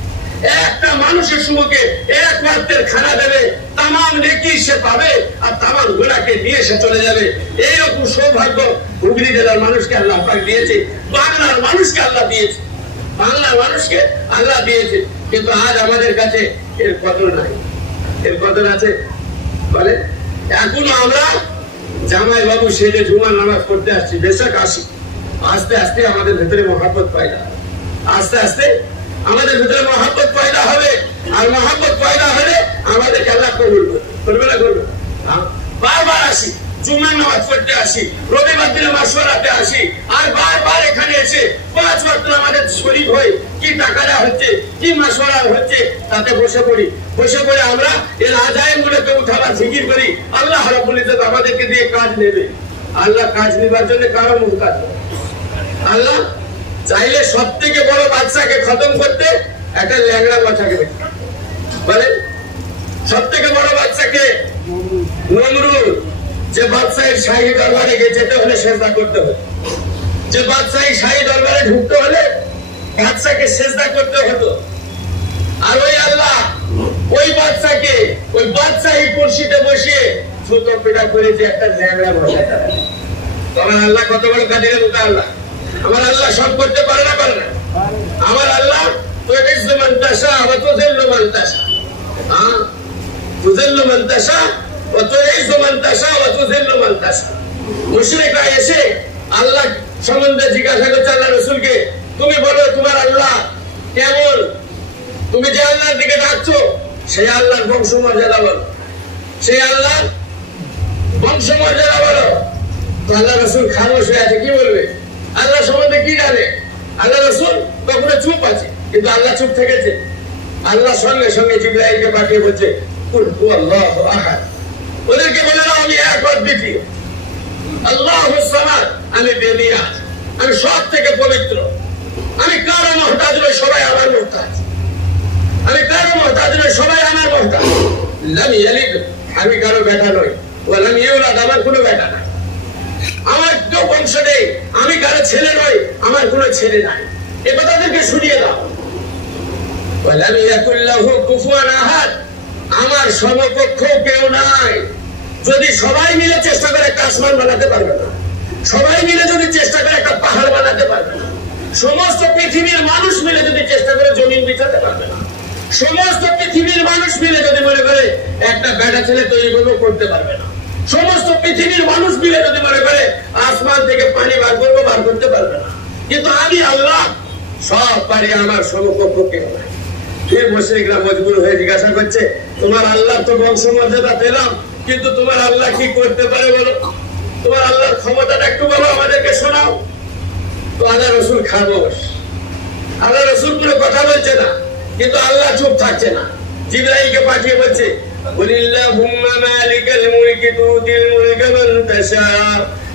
একটা মানুষের সম্মুখে এক ওয়াক্তের খানা দেবে, তামাম নেকি সে পাবে আর তামাম গুনাহকে নিয়ে সে চলে যাবে। এইরকম সৌভাগ্য হুগলি জেলার মানুষকে আল্লাহ পাক দিয়েছে, বাংলার মানুষকে আল্লাহ দিয়েছে, বাংলার মানুষকে আল্লাহ দিয়েছে। কিন্তু আজ আমাদের কাছে এর কদর নাই। এর কদর আছে বলে? এখনো আমরা জামাই বাবু সেজে জুমার নামাজ পড়তে আসছি, বেশক আসি, আস্তে আস্তে আমাদের ভেতরে মহাব্বত পয়দা, আস্তে আস্তে আমাদের ভিতরে মহাব্বত পয়দা হবে। আর মহাব্বত পয়দা হলে আমাদেরকে আল্লাহ কবুল করবে না করবে? বারবার আসি, জুমার নামাজ পড়তে আসি, রবিবার দিনে মাশওয়ারাতে আসি, আর বারবার এখানে এসে 5 ওয়াক্ত আমাদের শরীক হই, কি টাকাটা হচ্ছে, কি মাশওয়ারা হচ্ছে, তাতে বসে পড়ি। বসে পড়ে আমরা এর আজায়েম গুলোকে উঠাবার জিকির করি। আল্লাহ রাব্বুল ইজ্জত আমাদেরকে দিয়ে কাজ নেবে। আল্লাহ কাজ নেবার জন্য কারো মুহতাজ নয়। আল্লাহ চাইলে সব থেকে বড় বাদশাকে খতম করতে একটা ল্যাংড়া বাচ্চাকে বলেন। সব থেকে বড় বাদশাকে নমরুদ, যে বাদশাহের শাহী দরবারে যেতে হলে সেজদা করতে হতো, যে বাদশাহী শাহী দরবারে ঢুকতে হলে বাদশাকে সেজদা করতে হতো। আর ওই আল্লাহ ওই বাদশাকে ওই বাদশাহী কুরসিতে বসিয়ে ছোট পেটা করে যে একটা ল্যাংড়া বাচ্চা। তোমার আল্লাহ কত বড় কাদিরের মতো আল্লাহ। আমার আল্লাহ সব করতে পারে না, পারে না? আমার আল্লাহ তুইজ্জু মান তাশা ওয়া তুযিল্লু মান তাশা, তুযিল্লু মান তাশা ওয়া তুইজ্জু মান তাশা ওয়া তুযিল্লু মান তাশা। মুশরিকরা এসে আল্লাহ সম্বন্ধে জিজ্ঞাসা করছে আল্লাহ রাসূলকে, তুমি বলো তোমার আল্লাহ কেমন? তুমি যে আল্লাহর দিকে ডাকছো সেই আল্লাহর বংশমর্যাদা বলো, সেই আল্লাহর বংশমর্যাদা বলো। তো আল্লাহ রাসূল খামোশ হয়ে আছে, কি বলবে? আল্লাহ সম্বন্ধে কি জানে? আল্লাহ রাসূল তখন চুপ আছে, কিন্তু আল্লাহ চুপ থেকেছে। আল্লাহ সঙ্গে সঙ্গে জিবরাইলকে পাঠিয়ে বলছে কুল হুয়াল্লাহু আহাদ, ওদেরকে বলে দাও আমি এক অদ্বিতীয়, আল্লাহুস সামাদ, আমি বেনিয়াজ, আমি সব থেকে পবিত্র, আমি কারো মুহতাজ নই, সবাই আমার মুহতাজ, আমি কারো মুহতাজ নই, সবাই আমার মুহতাজ। লাম ইয়ালিদ, আমি কারো বেটা নই, ওয়া লাম ইউলাদ, আমার কোনো বেটা নাই, আমার কেউ বংশ নেই, আমি কারো ছেলে নই, আমার কোনো ছেলে নাই। এ কথাদেরকে শুনিয়ে দাও। ওয়ালাম ইয়াকুল লাহু কুফুয়ান আহাদ, আমার সমকক্ষ কেউ নাই। যদি সবাই মিলে চেষ্টা করে একটা আসমান বানাতে পারবে না, সবাই মিলে যদি চেষ্টা করে একটা পাহাড় বানাতে পারবে না, সমস্ত পৃথিবীর মানুষ মিলে যদি চেষ্টা করে জমিন বিছাতে পারবে না, সমস্ত পৃথিবীর মানুষ মিলে যদি মনে করে একটা বেটা ছেলে তৈরি করতে পারবে না, সমস্ত পৃথিবীর মানুষ মিলে যদি মনে করে আসমান থেকে পানি বার করবো, বার করতে পারবে না। কিন্তু আমি আল্লাহ সব পারি, আমার সমকক্ষ কেউ নাই। ফির মুশরিকরা মজবুর হয়ে জিজ্ঞাসা করছে, তোমার আল্লাহ তো বংশমর্যাদা পেলাম, কিন্তু তোমার আল্লাহ কি করতে পারে বলো? তোমার আল্লাহর ক্ষমতাটা একটু বলো, আমাদেরকে শোনাও। তো আল্লাহ রাসূল খামোশ, আল্লাহ রাসূল কোনো কথা বলছে না, কিন্তু আল্লাহ চুপ থাকছে না। জিবরাইলকে পাঠিয়ে বলছে কুলিল্লাহুম্মা মালিকাল মুলকি তুতিল মুলকা মান তাশা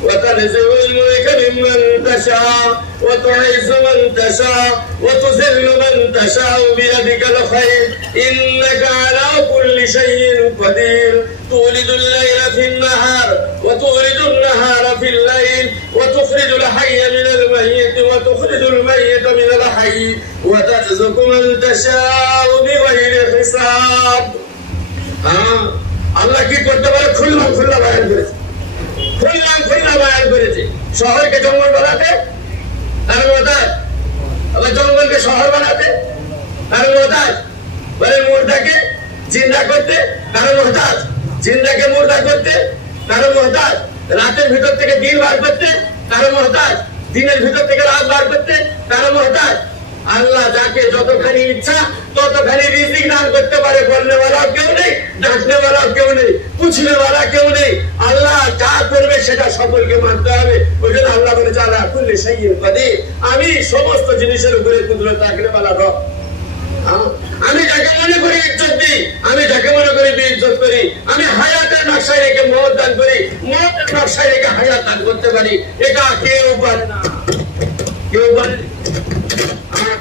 ওয়া তানজিউল মুলকা মিম্মান তাশা ওয়া তুইজ্জু মান তাশা ওয়া তুযিল্লু মান তাশা বিয়াদিকাল খায়র ইন্নাকা আলা কুল্লি শাইইন কাদির তুলিদুল লাইলা ফিন নাহার ওয়া তুলিদুন নাহারা ফিল লাইল ওয়া তুখরিজুল হাইয়া মিনাল মাইয়িত ওয়া তুখরিজুল মাইয়িতা মিনাল হাইয়্য ওয়া তারযুকু মান তাশা বিগাইরি হিসাব। আল্লাহ কি করতে পারে? খুল্লা খুল্লা বয়ান করেছে, খুল্লা খুল্লা বয়ান করেছে। শহরকে জঙ্গল বানাতে তার মহতাজ, আবার জঙ্গলকে শহর বানাতে তার মহতাজ, বলে মুর্দাকে জিন্দা করতে তার মহতাজ, জিন্দাকে মুর্দা করতে তার মহতাজ, রাতের ভিতর থেকে দিন বার করতে তার মহতাজ, দিনের ভিতর থেকে রাত বার করতে তার মহতাজ। আল্লাহ যাকে যতখানি ইচ্ছা ততখানি রিজিক দান করতে পারে। বলনেওয়ালা কেউ নেই, ডাকনেওয়ালা কেউ নেই, পুছনেওয়ালা কেউ নেই। আল্লাহ যা করবে সেটা সকলকে মানতে হবে। ওই জন্য আল্লাহ বলে আলা কুল্লি শাইইন কাদির, আমি সমস্ত জিনিসের উপরে কুদরত রাখনেওয়ালা রব। আমি যাকে মনে করি ইজ্জত দিই, আমি যাকে মনে করি ইজ্জত করি। আমি হায়াতের নকশায় রেখে মওত দান করি, মওতের নকশায় রেখে হায়াত দান করতে পারি। এটা কেউ পারে না, কেউ পারে না,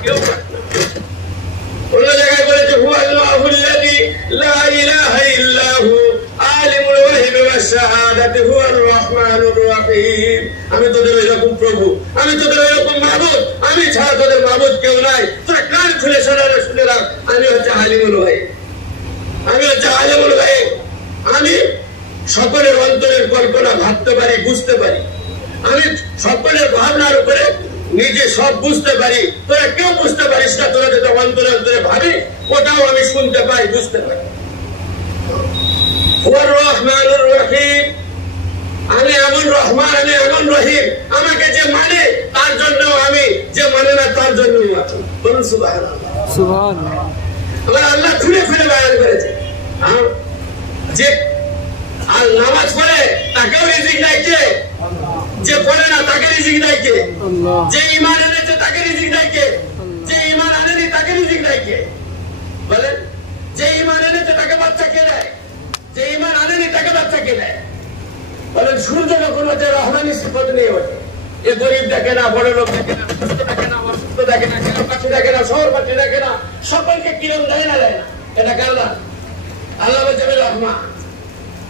কেউ পারে না। অন্য জায়গায় বলেছে হুয়াল্লাহুল্লাযী লা ইলাহা ইল্লাহু আলিমুল গায়বি ওয়াশ শাহাদাতি হুয়ার রহমানুর রহিম। আমি তোদের এরকম প্রভু, আমি তোদের এরকম মাবুদ, আমি ছাড়া তোদের মাবুদ কেউ নাই। তোরা কান খুলে শুনে রাখ, আমি হচ্ছে আলিমুল গায়ব, আমি হচ্ছে আলিমুল গায়ব। আমি সকলের অন্তরের কল্পনা ভাবতে পারি, বুঝতে পারি। আমি সকলের ভাবনার উপরে নিজে সব বুঝতে পারি। তোরা কেউ বুঝতে পারিস না, তোরা যেটা অন্তরে অন্তরে ভাবি ওটাও আমি শুনতে পাই, বুঝতে পারি। রহমানুর রহিম, আমি এমন রহমান, আমি এমন রহিম। আমাকে যে মানে তার জন্য আমি, যে মানে না তার জন্য বলুন সুবহানাল্লাহ। সুবহানাল্লাহ। আমার আল্লাহ খুলে খুলে বয়ান করেছে যে আর নামাজ পড়ে তাকেও রিজিক দেয় কে? যে পড়ে না তাকে রিজিক দেয় কে? যে ঈমান এনেছে তাকে রিজিক দেয় কে? যে ঈমান আনেনি তাকে রিজিক দেয় কে? বলেন, যে ঈমান এনেছে তাকে বাচ্চা কে দেয়? যে ঈমান আনেনি তাকে বাচ্চা কে দেয়? বলেন, সূর্য যখন ওঠে রহমানি সিফত নিয়ে ওঠে। এ গরিব দেখে না, বড় লোক দেখে না, সুস্থ দেখে না, অসুস্থ দেখে না, গ্রামবাসী দেখে না, শহরবাসী দেখে না, সকলকে কিরম দেয় না দেয় না? এটা কার? আল্লাহ বলছে আমি রহমান।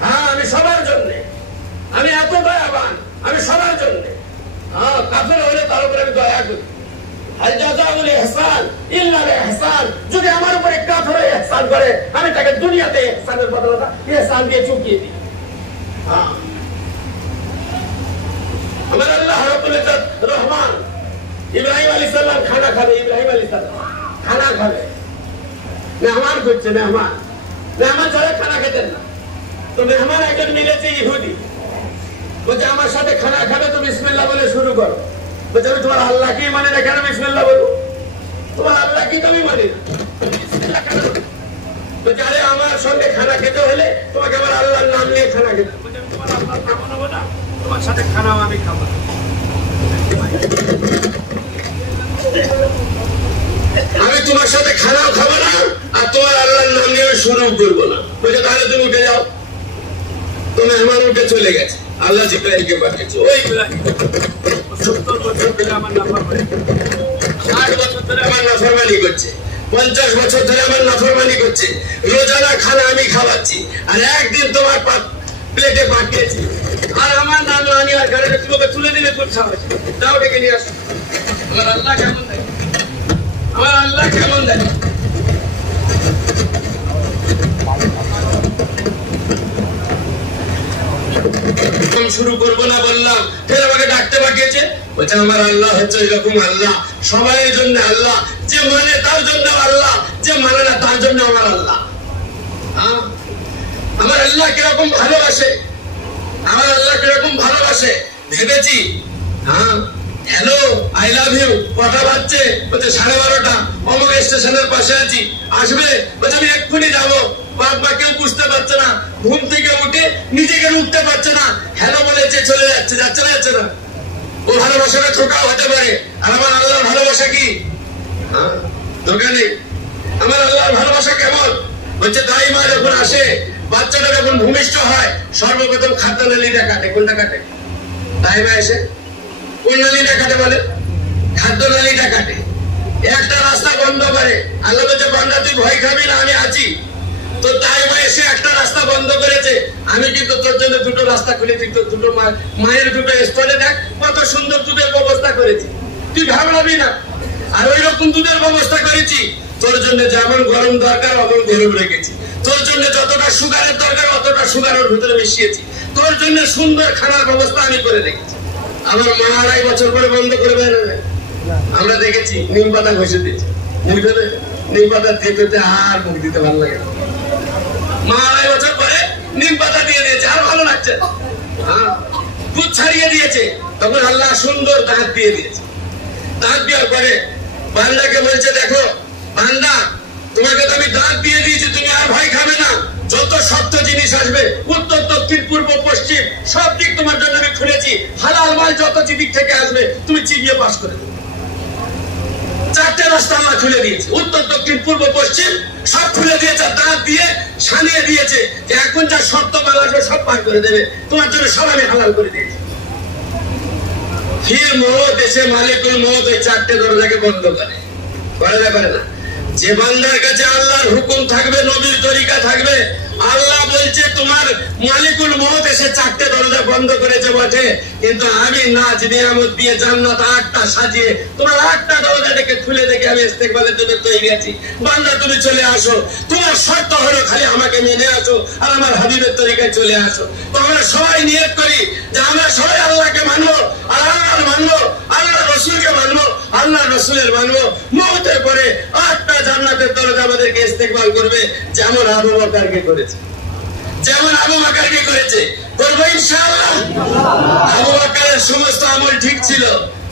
হ্যাঁ, আমি সবার জন্য, আমি এত দয়াবান, আমি সবার জন্য। হ্যাঁ, কাফের হলে তার উপরে আমি দয়া করি। হাল জাযাউল ইহসান ইল্লা ইহসান। যদি আমার উপরে কাফের হয়ে ইহসান করে, আমি তাকে দুনিয়াতে ইহসানের বদলে ইহসান দিয়ে চুকিয়ে দিই। হ্যাঁ, আমার আল্লাহ রাব্বুল ইজ্জত রহমান। ইব্রাহিম আলাইহিস সালাম খানা খাবে, ইব্রাহিম আলাইহিস সালাম খানা খাবে, মেহমান করছে, মেহমান, মেহমান ছাড়া খানা খেতেন না। তো মেহমান একজন মিলেছে ইহুদি, বলছে আমার সাথে খানা খাবে তো বিসমিল্লাহ বলে শুরু করো। বলছে আমি তোমার আল্লাহকেই মানে না, কেন বিসমিল্লাহ বলবো? তোমার আল্লাহকেই তো আমি মানি না, বিসমিল্লাহ কেন? বলছে আরে আমার সঙ্গে খানা খেতে হলে তোমাকে আমার আল্লাহর নাম নিয়ে খানা খেতে। বলছে আমি তোমার আল্লাহর নাম নেবো না, তোমার সাথে খানাও আমি খাবো না। আমি তোমার সাথে খানাও খাবো না, আর তোমার আল্লাহর নাম নিয়ে শুরু করবো না। বলছে তাহলে তুমি উঠে যাও। তো মেহমান উঠে চলে গেছে। আল্লাহ জিবরাইলকে পাঠিয়েছে। ওই ইব্রাহিম 70 বছর ধরে আমার নাফরমানি, 60 বছর ধরে আমার নাফরমানি করছে, 50 বছর ধরে আমার নাফরমানি করছে। রোজানা খানা আমি খাওয়াচ্ছি, আর একদিন তোমার প্লেটে পাঠিয়েছি, আর আমার নাম না নেওয়ার কারণে তুমি ওকে তুলে দিলে খুব সাহস। তাও ডেকে নিয়ে আসো। আমার আল্লাহ কেমন দেখে, আমার আল্লাহ কেমন দেখে। শুরু করবো না বললাম, ফের আমাকে ডাকতে পাঠিয়েছে। বলছে আমার আল্লাহ হচ্ছে এরকম আল্লাহ, সবাই জন্য আল্লাহ, যে মানে তার জন্য আল্লাহ, যে মানে না তার জন্য আমার আল্লাহ। আমার আল্লাহ কিরকম ভালোবাসে, আমার আল্লাহ কিরকম ভালোবাসে ভেবেছি। হ্যাঁ, হ্যালো আই লাভ ইউ কটা বাজছে? বলছে 12:30। অমুক স্টেশনের পাশে আছি, আসবে? বলছে আমি এক্ষুনি যাবো। বাবা কেউ বুঝতে পারছে না, ঘুম থেকে উঠে নিজেকে উঠতে পারছে না, হ্যালো বলেছে চলে যাচ্ছে, যাচ্ছে না, যাচ্ছে না। ও ভালোবাসাটা ছোটাও হতে পারে, আর আমার আল্লাহর ভালোবাসা কি ধোকা নেই। আমার আল্লাহর ভালোবাসা কেমন? বলছে দাই মা যখন আসে, বাচ্চাটা যখন ভূমিষ্ঠ হয়, সর্বপ্রথম খাদ্য নালীটা কাটে। কোনটা কাটে? দাই মা এসে কোন নালীটা কাটে বলে? খাদ্য নালীটা কাটে। একটা রাস্তা বন্ধ করে। আল্লাহ বলছে বান্দা তুই ভয় খাবি না, আমি আছি। তো তাই মা এসে একটা রাস্তা বন্ধ করেছে, আমি কিন্তু তোর জন্য দুটো রাস্তা খুলে দিই। তোর দুটো মায়ের দুটো স্তরে দেখ কত সুন্দর দুধের ব্যবস্থা করেছি, তুই ঘাবড়াবি না। আর ওই রকম দুধের ব্যবস্থা করেছি, তোর জন্য যেমন গরম দরকার অমন গরম রেখেছি, তোর জন্য যতটা সুগারের দরকার অতটা সুগার ওর ভিতরে মিশিয়েছি, তোর জন্য সুন্দর খানার ব্যবস্থা আমি করে রেখেছি। আমার মা 2.5 বছর পরে বন্ধ করবে না, আমরা দেখেছি নিম পাতা ঘষে দিয়েছি, মুখ ধরে নিম পাতা দিতে আর মুখ দিতে ভালো লাগে না। মা 2.5 বছর পরে নিম পাতা দিয়ে দিয়েছে, আর ভালো লাগছে। দুধ ছাড়িয়ে দিয়েছে, তখন আল্লাহ সুন্দর দাঁত দিয়ে দিয়েছে। দাঁত দেওয়ার পরে বান্দাকে বলছে দেখো বান্দা, তোমাকে তো আমি দাঁত দিয়ে দিয়েছি, তুমি আর ভয় খাবে না। যত শক্ত জিনিস আসবে, উত্তর দক্ষিণ পূর্ব পশ্চিম সব দিক তোমার জন্য আমি খুলেছি। হালাল মাল যত দিক থেকে আসবে তুমি চিবিয়ে পাস করে দেবে। চারটে রাস্তা আল্লাহ খুলে দিয়েছে, উত্তর দক্ষিণ পূর্ব পশ্চিম সব খুলে দিয়েছে, দাঁত দিয়ে সানিয়ে দিয়েছে যে এখন যা শর্ত বাংলাদেশে সব পার করে দেবে, তোমার জন্য সব আমি হালাল করে দিয়েছি। ফির মৌত এসে মালিকুল মৌত ওই চারটে দরজাকে বন্ধ করে না। যে বান্দার কাছে আল্লাহর হুকুম থাকবে, নবীর তরিকা থাকবে, আল্লাহ বলছে তোমার মালিকুল মৌত এসে চারটে দরজা বন্ধ করেছে বটে, কিন্তু আমি নাজ নিয়ামত দিয়ে জান্নাত 8টা সাজিয়ে তোমার 8টা দরজাটাকে খুলে দেখে আমি ইস্তেকবালের জন্য তৈরি আছি। বান্দা তুমি চলে আসো, তোমার শর্ত হলো খালি আমাকে মেনে আসো আর আমার হাবিবের তরিকায় চলে আসো। তো আমরা সবাই নিয়ত করি যে আমরা সবাই আল্লাহকে মানবো আর আল্লাহর মানবো, আল্লাহ রসুলকে মানবো, আল্লাহ রসুলের মানবো। মৌতের পরে 8টা জান্নাতের দরজা আমাদেরকে ইস্তেকবাল করবে, যেমন আবু বকরকে করেছে, যেমন আবু বকরকে করেছে, করবো ইনশাআল্লাহ। আবু বকরের সমস্ত আমল ঠিক ছিল,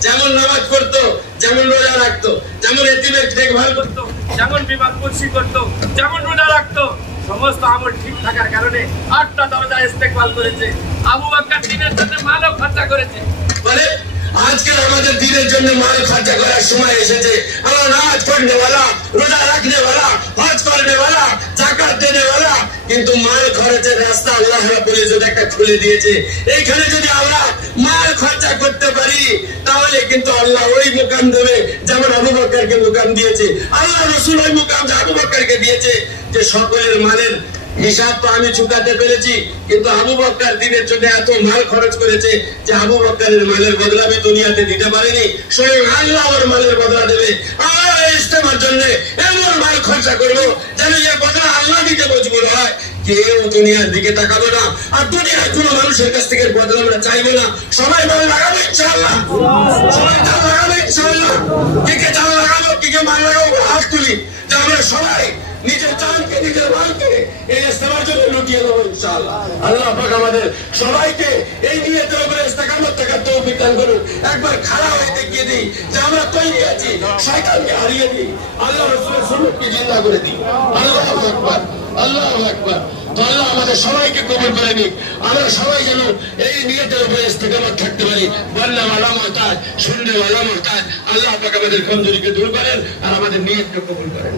যেমন নামাজ পড়তো, যেমন রোজা রাখতো, যেমন এতিমের দেখভাল করতো, যেমন বিবাদ কুরসি করতো, যেমন রোজা রাখতো, সমস্ত আমল ঠিক থাকার কারণে 8টা দরজা ইস্তেকবাল করেছে। আবু বকর দিনের জন্য মালও খরচা করেছে। বলে আজকে আমাদের দিনের জন্য মাল খরচা করার সময় এসেছে। আমরা নামাজ পড়নে वाला, রোজা রাখনে वाला, হজ করনে वाला, যাকাত দেনে वाला, কিন্তু মাল খরচের রাস্তা আল্লাহ রাব্বুল ইজ্জত একটা খুলে দিয়েছে। এইখানে যদি আমরা মাল খরচা করতে পারি তাহলে কিন্তু আল্লাহ ওই মুকাম দেবে যেমন আবু বকরকে মুকাম দিয়েছে। আল্লাহ রাসূল ওই মুকাম যে আবু বকরকে দিয়েছে যে সকলের মালের হিসাব তো আমি চুকাতে পেরেছি, কিন্তু আবু বকর দিনের জন্য এত মাল খরচ করেছে যে আবু বকরের মালের বদলা আমি দুনিয়াতে দিতে পারিনি, স্বয়ং আল্লাহ ওর মালের বদলা দেবে। আমার এই ইস্তেমার জন্য এমন মাল খরচা করবো যেন এর বদলা আল্লাহ দিতে মজবুর হয়। কেউ দুনিয়ার দিকে তাকাবো না আর দুনিয়ার কোনো মানুষের কাছ থেকে বদলা আমরা চাইবো না। সবাই মাল লাগাবো ইনশাআল্লাহ, সবাই জান লাগাবো ইনশাআল্লাহ। কে জান লাগাবো, কে মাল লাগাবো, হাত তুলি যে আমরা সবাই নিজের জানকে নিজের মালকে এই ইস্তেমার জন্য লুটিয়ে দেবো ইনশাআল্লাহ। আল্লাহ পাক আমাদের সবাইকে এই নিয়তের উপরে ইস্তেকামত থাকার তৌফিক দান করুন। একবার খাড়া হয়ে দেখিয়ে দিই যে আমরা তৈরি আছি, শয়তানকে হারিয়ে দিই, আল্লাহ রাসূলের সুন্নাতকে জিন্দা করে দিই। আল্লাহু আকবার, আল্লাহু আকবার। তো আল্লাহ আমাদের সবাইকে কবুল করে নিক, আমরা সবাই যেন এই নিয়তের উপরে ইস্তেকামত থাকতে পারি। বলনা ওয়ালা মুহতাজ, শুননে ওয়ালা মুহতাজ। আল্লাহ পাক আমাদের কমজোরিকে দূর করেন আর আমাদের নিয়তকে কবুল করেন।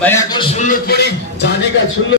ভাই একবার সুন্নত পড়ি, জাদিকা সুন্নত।